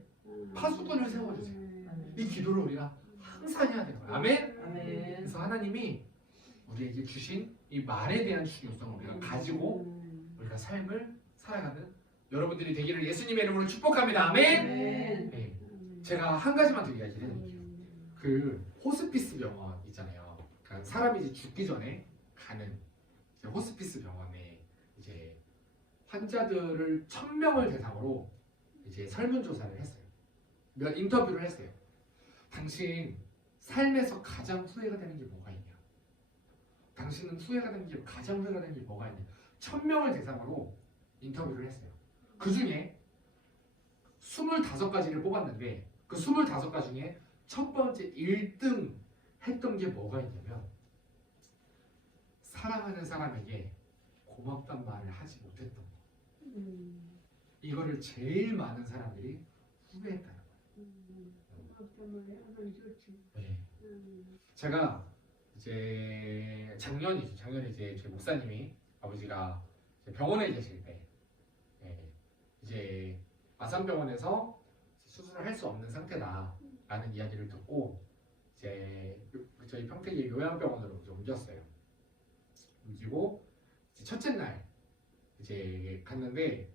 파수꾼을 세워주세요. 이 기도를 우리가 항상 해야 되는 거예요. 아멘? 아멘. 그래서 하나님이 우리에게 주신 이 말에 대한 중요성을 우리가 가지고 우리가 삶을 살아가는 여러분들이 되기를 예수님의 이름으로 축복합니다. 아멘? 네. 제가 한 가지만 더 이야기를 해드릴게요. 그 호스피스 병원 있잖아요. 그러니까 사람이 이제 죽기 전에 가는 이제 호스피스 병원에 이제 환자들을 1000명을 대상으로 이제 설문조사를 했어요. 몇 인터뷰를 했어요. 당신 삶에서 가장 후회가 되는 게 뭐가 있냐? 당신은 후회가 되는 게 가장 후회가 되는 게 뭐가 있냐? 1000명을 대상으로 인터뷰를 했어요. 그 중에 25가지를 뽑았는데 그 25가지 중에 첫 번째 1등 했던 게 뭐가 있냐면 사랑하는 사람에게 고맙단 말을 하지 못했던 거. 이거를 제일 많은 사람들이 후회했다는 거예요. 네. 제가 이제 작년에 이제 제 목사님이 아버지가 이제 병원에 계실 때 이제 아산병원에서 수술을 할 수 없는 상태다라는 이야기를 듣고 이제 저희 평택의 요양병원으로 이제 옮겼어요. 옮기고 이제 첫째 날 이제 갔는데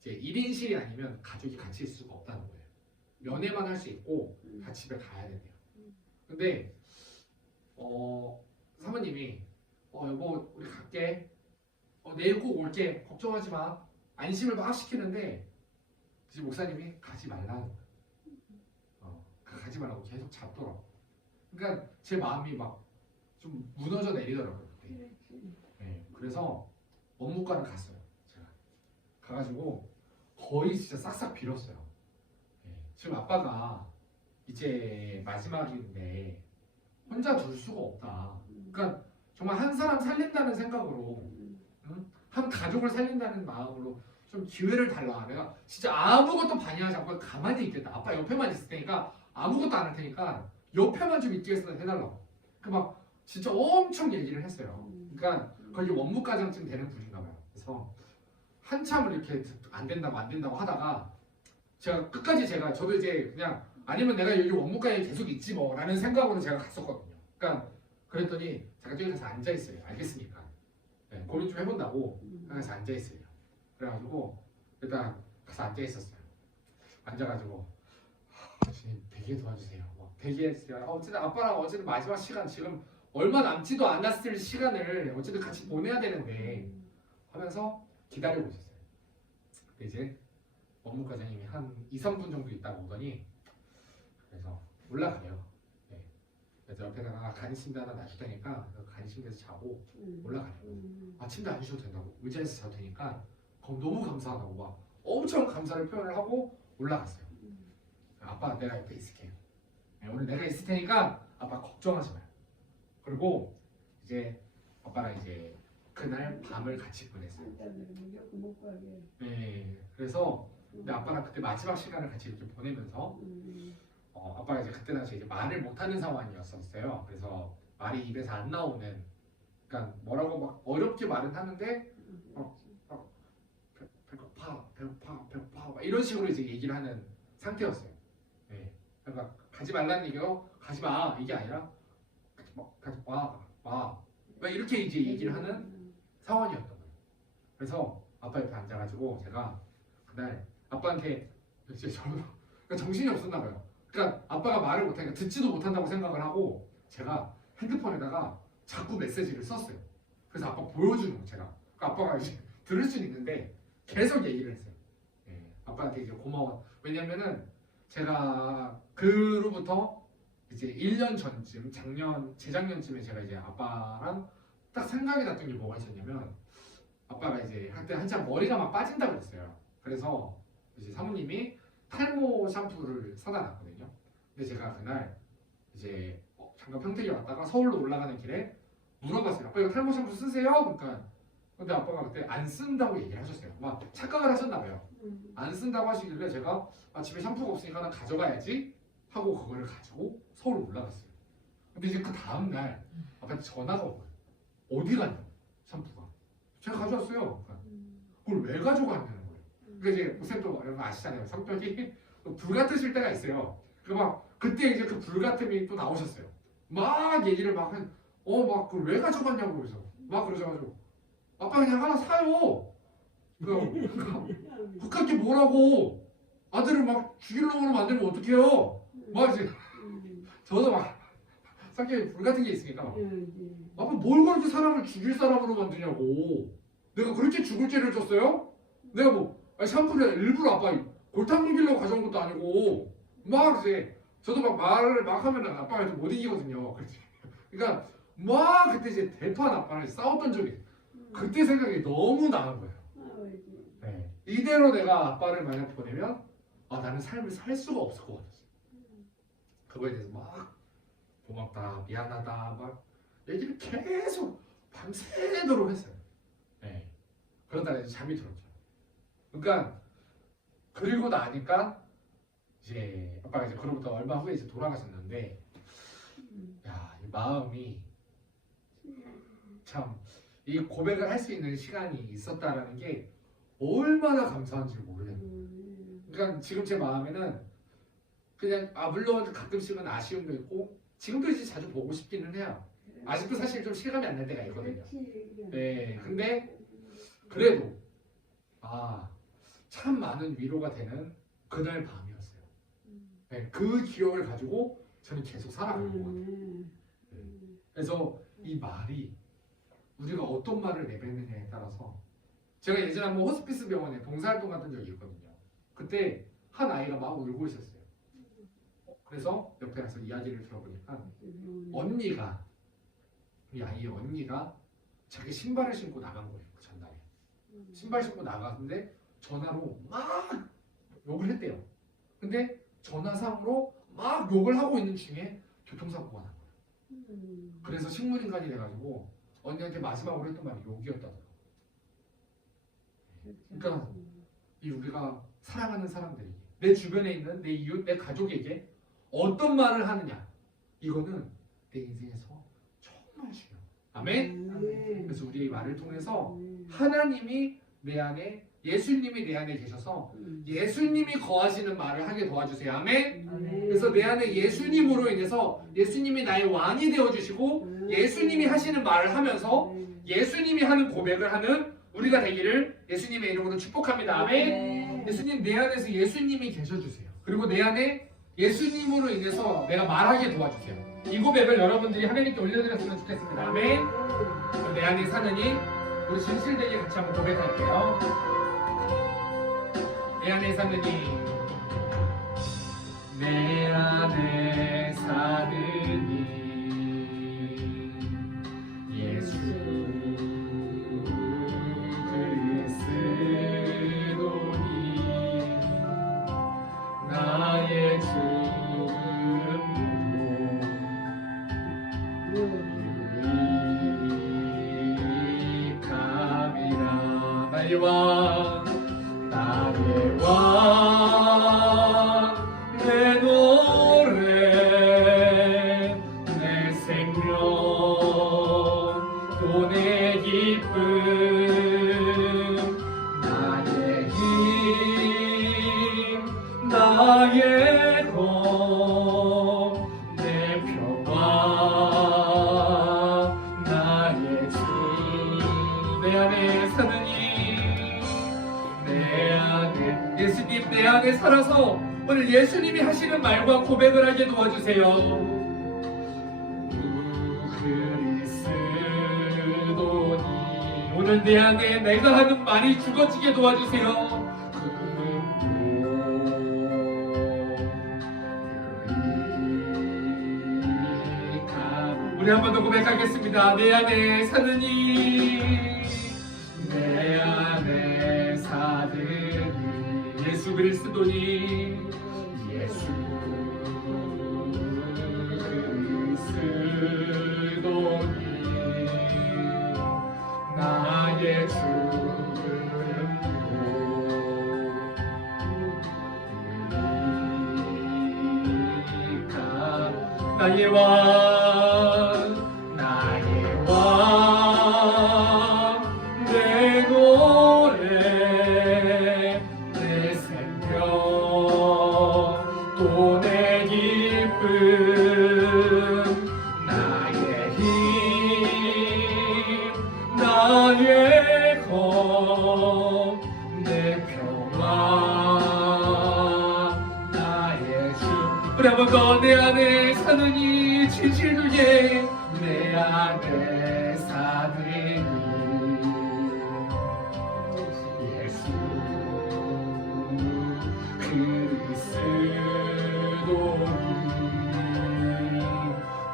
이제 1인실이 아니면 가족이 같이 있을 수가 없다는 거예요. 면회만 할 수 있고 다 집에 가야 된대요. 근데 사모님이 여보 우리 갈게. 내일 꼭 올게. 걱정하지 마. 안심을 막 시키는데 이제 목사님이 가지 말라는 거예요. 가지 말라고 계속 잡더라고. 그러니까 제 마음이 막 좀 무너져 내리더라고요. 그때. 네, 그래서 원무과를 갔어요. 제가 가가지고 거의 진짜 싹싹 빌었어요. 네, 지금 아빠가 이제 마지막인데 혼자 둘 수가 없다. 그러니까 정말 한 사람 살린다는 생각으로, 한 가족을 살린다는 마음으로 좀 기회를 달라. 내가 진짜 아무것도 반의하지 않고 가만히 있겠다. 아빠 옆에만 있을 테니까 아무것도 안 할 테니까 옆에만 좀 있게 해달라고. 그 막 진짜 엄청 얘기를 했어요. 그러니까 거의 원무과장쯤 되는 분인가 봐요. 그래서 한참을 이렇게 안 된다고 하다가 제가 끝까지 저도 이제 그냥 아니면 내가 여기 원무과에 계속 있지 뭐 라는 생각으로 제가 갔었거든요. 그러니까 그랬더니 제가 저기 가서 앉아있어요. 알겠으니까. 네, 고민 좀 해본다고 가서 앉아있어요. 그래가지고 일단 가서 앉아있었어요. 앉아가지고 주님 대기에 도와주세요. 대기했어요. 어쨌든 아빠랑 어쨌든 마지막 시간 지금 얼마 남지도 않았을 시간을 어쨌든 같이 보내야 되는데 하면서 기다리고 있었어요. 근데 이제 원무과장님이 한 2, 3분 정도 있다가 오더니 그래서 올라가요. 네. 그래서 옆에다가 간이침대 하나 놔줄 테니까 간이침대에서 자고 올라가요. 침대 안 주셔도 된다고 의자에서 자도 되니까 너무 감사하다고 막 엄청 감사를 표현을 하고 올라갔어요. 아빠 내가 옆에 있을게. 네, 오늘 내가 있을 테니까 아빠 걱정하지 마요. 그리고 이제 아빠랑 이제 그날 밤을 같이 보냈어요. 네, 그래서 근데 아빠랑 그때 마지막 시간을 같이 이렇게 보내면서 아빠가 이제 그때 당시 이제 말을 못하는 상황이었었어요. 그래서 말이 입에서 안 나오는, 그러니까 뭐라고 막 어렵게 말은 하는데 배고파 막 이런 식으로 이제 얘기를 하는 상태였어요. 네, 그러니까 가지 말라는 얘기가 가지 마 이게 아니라 가지 마 이렇게 이제 얘기를 하는 상황이었던 거예요. 그래서 아빠 옆에 앉아가지고 제가 그날 아빠한테 진짜 그러니까 정신이 없었나 봐요. 그러니까 아빠가 말을 못하니까 듣지도 못한다고 생각을 하고 제가 핸드폰에다가 자꾸 메시지를 썼어요. 그래서 아빠 보여주는 거 제가. 그러니까 아빠가 이제 들을 수는 있는데 계속 얘기를 했어요. 네, 아빠한테 이제 고마워. 왜냐면은 제가 그로부터 이제 1년 전쯤 재작년쯤에 제가 이제 아빠랑 딱 생각이 났던 게 뭐가 있었냐면 아빠가 이제 그때 한참 머리가 막 빠진다고 그랬어요. 그래서 이제 사모님이 탈모 샴푸를 사다 놨거든요. 근데 제가 그날 이제 잠깐 평택에 왔다가 서울로 올라가는 길에 물어봤어요. 아빠 이거 탈모 샴푸 쓰세요? 그러니까 근데 아빠가 그때 안 쓴다고 얘기를 하셨어요. 막 착각을 하셨나 봐요. 안 쓴다고 하시길래 제가 집에 샴푸가 없으니까 하나 가져가야지 하고 그거를 가지고 서울 올라갔어요. 근데 이제 그 다음날 아빠한테 전화가 온 거예요. 어디 갔냐고 샴푸가. 제가 가져왔어요. 그걸 왜 가져갔냐는 거예요. 그러니까 이제 요새 또 이런 거 아시잖아요. 성격이 그 불같으실 때가 있어요. 그때 이제 그 불같음이 또 나오셨어요. 막 얘기를 막 그걸 왜 가져갔냐고 그래서 막 그러셔가지고 아빠 그냥 하나 사요. 그렇게 뭐라고 아들을 막 죽일 놈으로 만들면 어떡해요? 막 이제 저도 막 성격이 불같은 게 있으니까 아빠 뭘 그렇게 사람을 죽일 사람으로 만드냐고. 내가 그렇게 죽을 죄를 졌어요? 내가 샴푸를 일부러 아빠 골탕 먹이려고 가져온 것도 아니고 막 이제 저도 막 말을 막 하면 아빠가 못 이기거든요. 그러니까 막 그때 이제 대판 아빠랑 싸웠던 적이 있어요. 그때 생각이 너무 나는 거예요. 네. 이대로 내가 아빠를 만약 보내면 나는 삶을 살 수가 없을 것 같았어요. 그거에 대해서 막 고맙다, 미안하다 막 얘기를 계속 밤새도록 했어요. 네. 그러다가 이제 잠이 들었죠. 그러니까 그리고 나니까 이제 아빠가 이제 그로부터 얼마 후에 이제 돌아가셨는데, 야, 이 마음이 참 이 고백을 할 수 있는 시간이 있었다라는 게 얼마나 감사한지 모르겠어요. 그러니까 지금 제 마음에는 그냥 물론 가끔씩은 아쉬움도 있고 지금도 이제 자주 보고 싶기는 해요. 아직도 사실 좀 실감이 안 날 때가 있거든요. 네, 근데 그래도 참 많은 위로가 되는 그날 밤이었어요. 네, 그 기억을 가지고 저는 계속 살아가는 것 같아요. 그래서 이 말이 우리가 어떤 말을 내뱉느냐에 따라서 제가 예전에 한번 호스피스 병원에 봉사활동 갔던 적이 있거든요. 그때 한 아이가 막 울고 있었어요. 그래서 옆에 가서 이야기를 들어보니까 언니가, 이 아이의 언니가 자기 신발을 신고 나간 거예요. 그 전날에 신발 신고 나갔는데 전화로 막 욕을 했대요. 근데 전화상으로 막 욕을 하고 있는 중에 교통사고가 난 거예요. 그래서 식물인간이 돼가지고 언니한테 마지막으로 했던 말이 욕이었다더라고요. 그러니까 이 우리가 사랑하는 사람들에게, 내 주변에 있는 내 이웃, 내 가족에게 어떤 말을 하느냐, 이거는 내 인생에서 정말 중요해요. 아멘? 그래서 우리의 말을 통해서 하나님이 내 안에, 예수님이 내 안에 계셔서 예수님이 거하시는 말을 하게 도와주세요. 아멘? 그래서 내 안에 예수님으로 인해서 예수님이 나의 왕이 되어주시고 예수님이 하시는 말을 하면서 예수님이 하는 고백을 하는 우리가 되기를 예수님의 이름으로 축복합니다. 아멘? 예수님, 내 안에서 예수님이 계셔주세요. 그리고 내 안에 예수님으로 인해서 내가 말하게 도와주세요. 이 고백을 여러분들이 하나님께 올려드렸으면 좋겠습니다. 아멘? 내 안에 사느니 우리 진실되게 같이 한번 고백할게요. 내 안에 사느니, 내 안에 사느니 예수 그리스도니 나의 죽음도 유익함이라. 나의 왕, 나의 왕, 내 노래, 내 생명, 또 내 기쁨, 나의 힘, 나의 것, 내 평화, 나의 주, 내 안에 사느니, 내 안에, 예수님 내 안에 살아서 오늘 예수님이 하시는 말과 고백을 하게 도와주세요. 그리스도니, 오늘 내 안에 내가 하는 말이 죽어지게 도와주세요. 우리 한 번 더 고백하겠습니다. 내 안에 사느니, 내 안에 사느니 예수 그리스도니, 예수 그리스도니 나의 죽음도 유익함, 나의 왕, 나의 왕, 내 노래, 내 생명, 나의 것, 내 평화, 나의 주. 우리 한번 더 내 안에 사는 이 진실되게 내 안에 사는 예수 그리스도니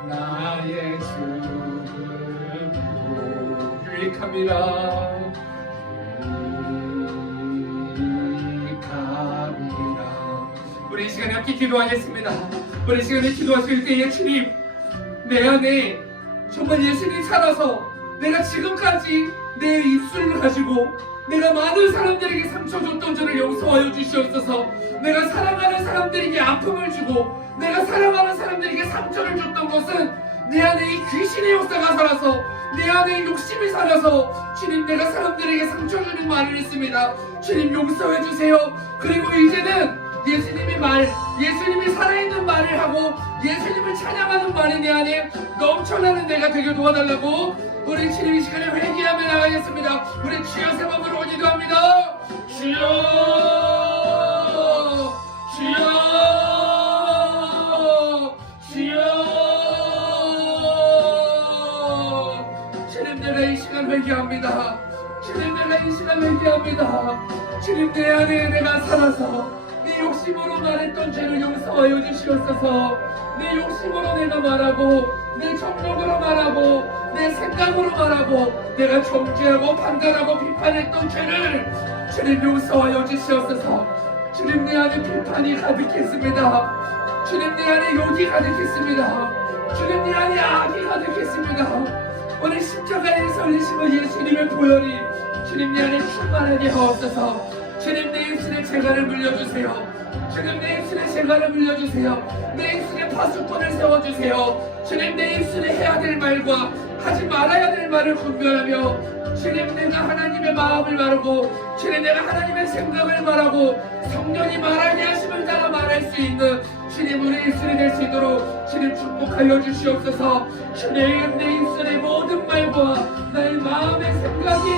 나의 주름으로 유익함이라. 우리 이 시간에 함께 기도하겠습니다. 우리 이 시간에 기도하실 때에 주님, 내 안에 정말 예수님이 살아서 내가 지금까지 내 입술을 가지고 내가 많은 사람들에게 상처 줬던 저를 용서하여 주시옵소서. 내가 사랑하는 사람들에게 아픔을 주고 내가 사랑하는 사람들에게 상처를 줬던 것은 내 안에 이 귀신의 역사가 살아서 내 안에 욕심이 살아서 주님, 내가 사람들에게 상처 주는 말을 했습니다. 주님, 용서해 주세요. 그리고 이제는 예수님이 살아있는 말을 하고 예수님을 찬양하는 말이 내 안에 넘쳐나는 내가 되게 도와달라고 우리 주님 이 시간에 회개하며 나가겠습니다. 우리 주여 세 번으로 기도합니다. 주여, 주여, 주여. 주님, 내가 이 시간 회개합니다. 주님, 내가 이 시간 회개합니다. 주님, 내 안에 내가 살아서 내 욕심으로 말했던 죄를 용서하여 주시옵소서. 내 욕심으로 내가 말하고 내 정욕으로 말하고 내 생각으로 말하고 내가 정죄하고 판단하고 비판했던 죄를 주님 용서하여 주시옵소서. 주님, 내 안에 비판이 가득했습니다. 주님, 내 안에 욕이 가득했습니다. 주님, 내 안에 악이 가득했습니다. 오늘 십자가에서 흘리시는 예수님의 보혈이 주님 내 안에 충만하게 하옵소서. 주님, 내 입술에 재갈을 물려주세요. 주님, 내 입술에 재갈을 물려주세요. 내 입술에 파수꾼을 세워주세요. 주님, 내 입술에 해야 될 말과 하지 말아야 될 말을 분별하며 주님, 내가 하나님의 마음을 말하고 주님, 내가 하나님의 생각을 말하고 성령이 말하게 하심을 따라 말할 수 있는 주님, 우리 입술이 될 수 있도록 주님 축복하여 주시옵소서. 주님, 내 입술의 모든 말과 나의 마음의 생각이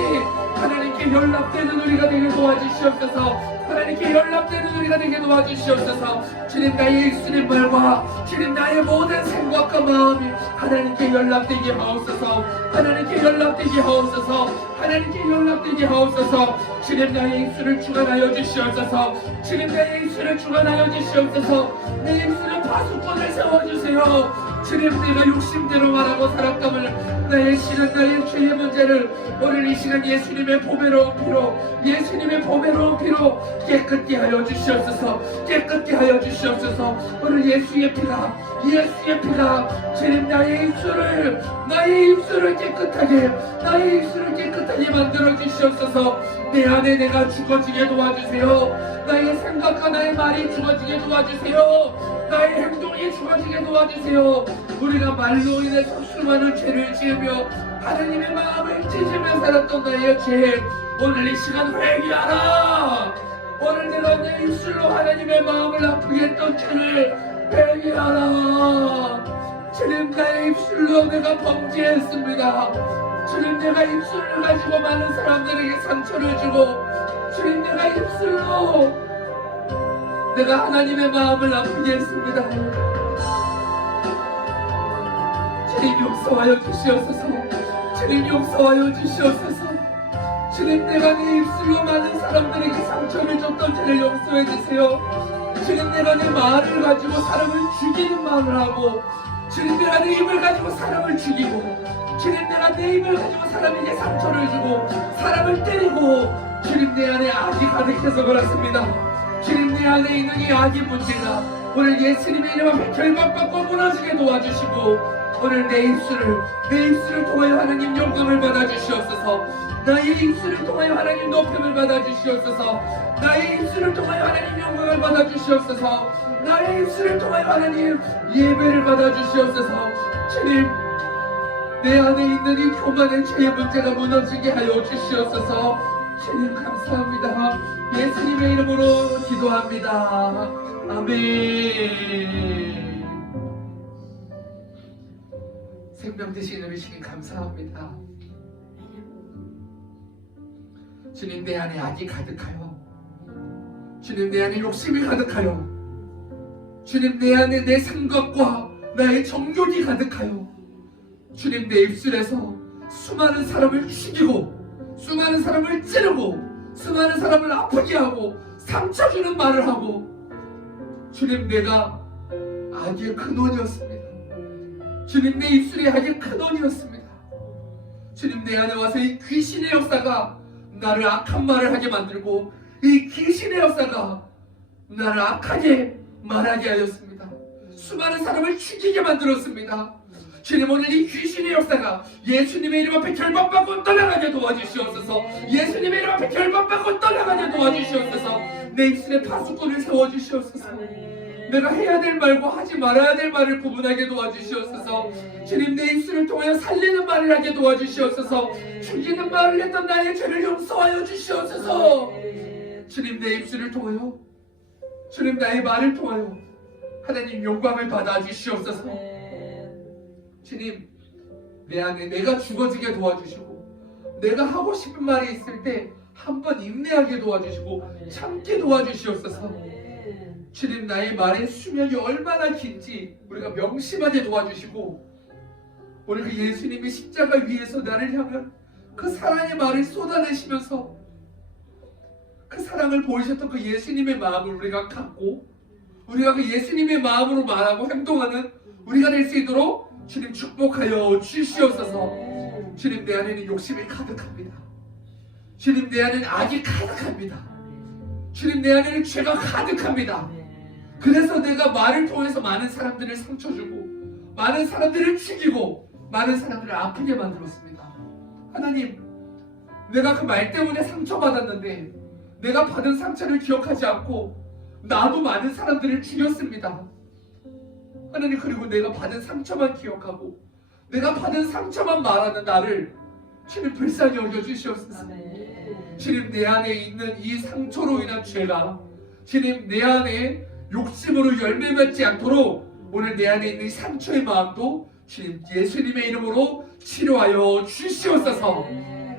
하나님께 연락되는 우리가 되게 도와주시옵소서. 하나님께 연락되는 우리가 되게 도와주시옵소서. 주님, 나의 입술의 말과 주님, 나의 모든 생각과 마음이 하나님께 연락되게 하옵소서. 하나님께 연락되게 하옵소서. 하나님께 연락되게 하옵소서. 주님, 나의 입술을 주관하여 주시옵소서. 주님, 나의 입술을 주관하여 주시옵소서. 내 입술은 파수꾼을 세워주세요. 주님, 내가 욕심대로 말하고 살았다면 나의 실은 나의 죄의 문제를 오늘 이 시간 예수님의 보배로운 피로 예수님의 보배로운 피로 깨끗게 하여 주시옵소서. 깨끗게 하여 주시옵소서. 오늘 예수의 피가 주님, 나의 입술을 깨끗하게 나의 입술을 깨끗하게 만들어 주시옵소서. 내 안에 내가 죽어지게 도와주세요. 나의 생각과 나의 말이 죽어지게 도와주세요. 나의 행동이 죽어지게 도와주세요. 우리가 말로 인해서 수많은 죄를 지으며 하나님의 마음을 찢으며 살았던 나의 죄, 오늘 이 시간 회개하라. 오늘 내가 내 입술로 하나님의 마음을 아프게 했던 죄를 회개하라. 주님, 나의 입술로 내가 범죄했습니다. 주님, 내가 입술을 가지고 많은 사람들에게 상처를 주고 주님, 내가 입술로 내가 하나님의 마음을 아프게 했습니다. 주님, 용서하여 주시옵소서. 주님, 용서하여 주시옵소서. 주님, 내가 내 입술로 많은 사람들에게 상처를 줬던 죄를 용서해 주세요. 주님, 내가 내 말을 가지고 사람을 죽이는 말을 하고 주님, 내가 내 입을 가지고 사람을 죽이고 주님, 내가 내 입을 가지고 사람에게 상처를 주고 사람을 때리고 주님, 내 안에 악이 가득해서 그렇습니다. 주님, 내 안에 있는 이 악의 문제가 오늘 예수님의 이름 앞에 결박받고 무너지게 도와주시고 오늘 내 입술을 통하여 하나님 영광을 받아주시옵소서. 나의 입술을 통하여 하나님 높임을 받아주시옵소서. 나의 입술을 통하여 하나님 영광을 받아주시옵소서. 나의 입술을 통하여 하나님 예배를 받아주시옵소서. 주님, 내 안에 있는 이 교만의 죄의 문제가 무너지게 하여 주시옵소서. 주님, 감사합니다. 예수님의 이름으로 기도합니다. 아멘. 생명 되신 우리 주님 감사합니다. 주님 내 안에 악이 가득하여, 주님 내 안에 욕심이 가득하여, 주님 내 안에 내 생각과 나의 정욕이 가득하여, 주님 내 입술에서 수많은 사람을 죽이고 수많은 사람을 찌르고 수많은 사람을 아프게 하고 상처 주는 말을 하고, 주님 내가 악의 근원이었습니다. 주님 내 입술이 악의 근원이었습니다. 주님 내 안에 와서 이 귀신의 역사가 나를 악한 말을 하게 만들고, 이 귀신의 역사가 나를 악하게 말하게 하였습니다. 수많은 사람을 죽이게 만들었습니다. 주님 오늘 이 귀신의 역사가 예수님의 이름 앞에 결박받고 떠나가게 도와주시옵소서. 예수님의 이름 앞에 결박받고 떠나가게 도와주시옵소서. 내 입술에 파수꾼을 세워주시옵소서. 내가 해야 될 말과 하지 말아야 될 말을 구분하게 도와주시옵소서. 주님 내 입술을 통하여 살리는 말을 하게 도와주시옵소서. 죽이는 말을 했던 나의 죄를 용서하여 주시옵소서. 주님 내 입술을 통하여, 주님 나의 말을 통하여 하나님 영광을 받아 주시옵소서. 주님 내 안에 내가 죽어지게 도와주시고, 내가 하고 싶은 말이 있을 때 한번 인내하게 도와주시고 참게 도와주시옵소서. 주님 나의 말의 수명이 얼마나 긴지 우리가 명심하게 도와주시고, 오늘 그 예수님이 십자가 위에서 나를 향한 그 사랑의 말을 쏟아내시면서 그 사랑을 보이셨던 그 예수님의 마음을 우리가 갖고, 우리가 그 예수님의 마음으로 말하고 행동하는 우리가 될 수 있도록 주님 축복하여 주시옵소서. 주님 내 안에는 욕심이 가득합니다. 주님 내 안에는 악이 가득합니다. 주님 내 안에는 죄가 가득합니다. 그래서 내가 말을 통해서 많은 사람들을 상처 주고 많은 사람들을 죽이고 많은 사람들을 아프게 만들었습니다. 하나님, 내가 그 말 때문에 상처받았는데 내가 받은 상처를 기억하지 않고 나도 많은 사람들을 죽였습니다. 하나님, 그리고 내가 받은 상처만 기억하고 내가 받은 상처만 말하는 나를 주님 불쌍히 여겨주시옵소서. 주님 내 안에 있는 이 상처로 인한 죄가 주님 내 안에 욕심으로 열매 맺지 않도록 오늘 내 안에 있는 이 상처의 마음도 주님 예수님의 이름으로 치료하여 주시옵소서.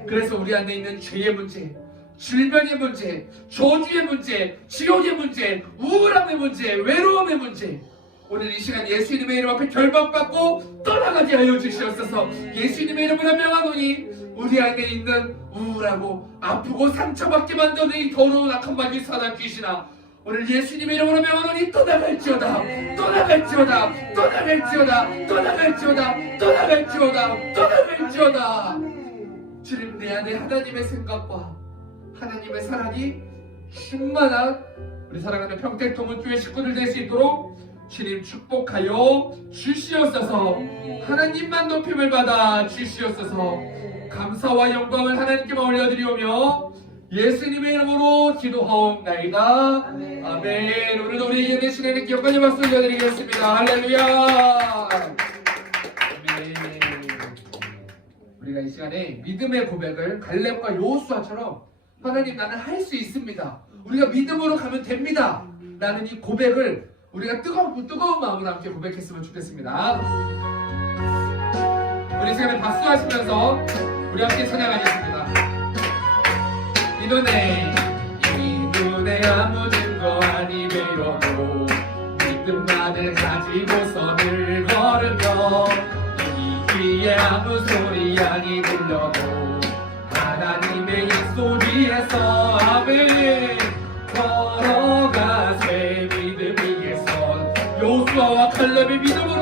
그래서 우리 안에 있는 죄의 문제, 질병의 문제, 저주의 문제, 지옥의 문제, 우울함의 문제, 외로움의 문제, 오늘 이 시간 예수님의 이름 앞에 결박받고 떠나가게 하여 주시옵소서. 예수님의 이름으로 명하노니 우리 안에 있는 우울하고 아프고 상처받게 만드는 이 더러운 악한 마귀 사단 귀신아, 오늘 예수님의 이름으로 명하노니 떠나갈지어다, 떠나갈지어다, 떠나갈지어다, 떠나갈지어다, 떠나갈지어다, 떠나갈지어다. 주님 내 안에 하나님의 생각과 하나님의 사랑이 충만한 우리 사랑하는 평택동문교회 식구들 될 수 있도록 주님 축복하여 주시옵소서. 하나님만 높임을 받아 주시옵소서. 감사와 영광을 하나님께 올려드리오며 예수님의 이름으로 기도하옵나이다. 아멘. 오늘도 우리 예배 시간에 기억까지 박수 올려드리겠습니다. 할렐루야. 아멘. 우리가 이 시간에 믿음의 고백을 갈렙과 여호수아처럼 하나님 나는 할 수 있습니다, 우리가 믿음으로 가면 됩니다 라는 이 고백을 우리가 뜨거운 마음으로 함께 고백했으면 좋겠습니다. 우리 시간에 박수하시면서 우리 함께 찬양하겠습니다. 이 눈에 아무 증거 아니 되어도 믿음만을 가지고서 늘 걸으며 이 귀에 아무 소리 아니 들려도 하나님의 약속위에서 아멘 걸어가세. 믿음 위에서 여호수아와 칼렙의 믿음으로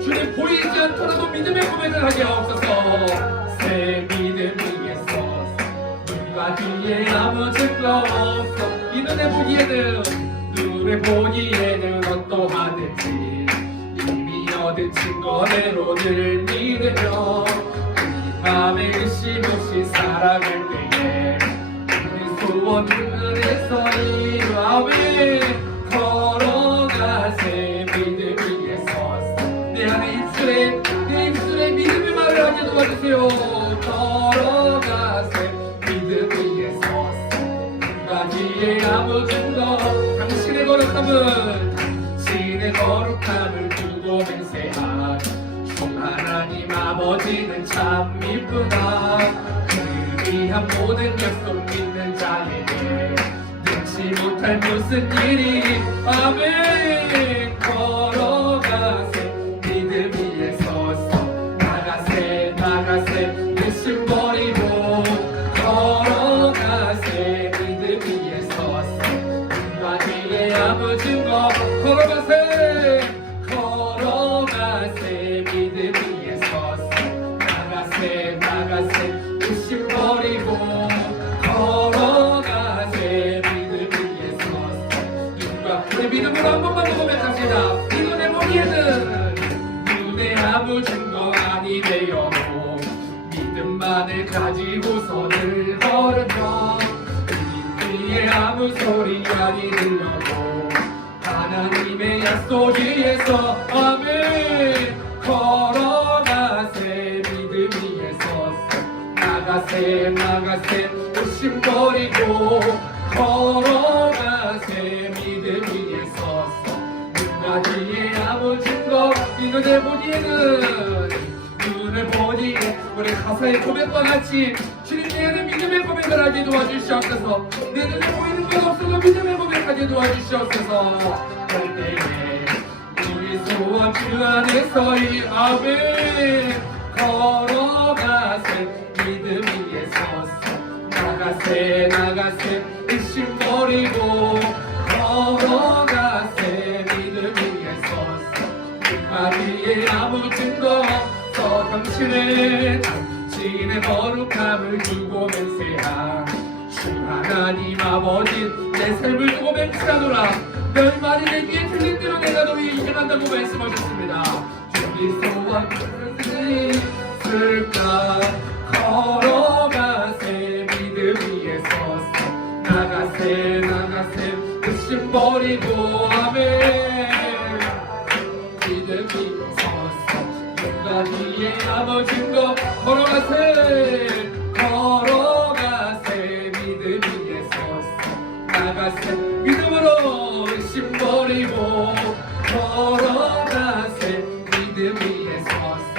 주님 보이지 않더라도 믿음의 고백을 하게 하옵소서. 새 믿음 위에서 눈과 귀에 아무 증거 없어. 이 눈에 보기에는 어떠하든지 이미 얻은 증거대로 늘 믿으며 밤에 의심 없이 살아갈 때에 우리 소원 눈에서 이루아वे 걸어가세. 믿음 위에서 내 입술에 믿음의 말을 하게 도와주세요. 걸어가세. 믿음 위에서 누가 뒤에 아무 증거 당신의 거룩함을 두고 맹세한 하나님 아버지는 참 이쁘다. 그 위한 모든 약속 믿는 잘 무슨 일이 아멘 걸어가세 믿음 위에 서서 나가세 나가세 열심 버리고 걸어가세 믿음 위에 서서 누가 뒤에 아무 증거 걸어가세 걸어가세 믿음 위에 서서 나가세 나가세 열심 버리고 걸어가세 믿음 위에 서서 누가 우리 믿음으로 한 번만 더 고백합시다. 이 눈에 보기에는 눈에 아무 증거 아니 되어도 믿음만을 가지고서 늘 걸으며 이 뒤에 아무 소리 아니 들려도 하나님의 약속 위에서 아멘 걸어가세 믿음 위에 서서 나가세 나가세 욕심 버리고 걸어가세 믿음 위에 서서 누가 뒤에 아무 증거 이 눈에 보기에는 눈을 보기에 우리 가사의 고백과 같이 주님께는 믿음의 고백을 하게 도와주시옵소서. 내 눈에 보이는 건 없어도 믿음의 고백하게 도와주시옵소서. 할 때에 우리 소원 주 안에서 이 아멘 걸어가세 믿음 위에 서서 나가세 나가세 의심 버리고 걸어가세 믿음 위에 서서 누가 뒤에 아무 증거 없어 당신의 거룩함을 두고 맹세한 주 하나님 아버지 내 삶을 두고 맹세하노라 별 말이 내 귀에 들린 대로 내가 너희 이행한다고 말씀하셨습니다. 주님 소원 쓸까 걸어가세 믿음 위에 서서 나가세 나가세 의심 버리고 아멘 믿음 위에 서서 누가 뒤에 아무 증거 걸어가세 걸어가세 믿음 위에 서서 나가세 믿음으로 의심 버리고 걸어가세 믿음 위에 서서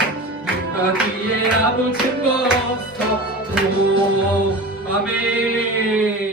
누가 뒤에 아무 증거 없어 아멘.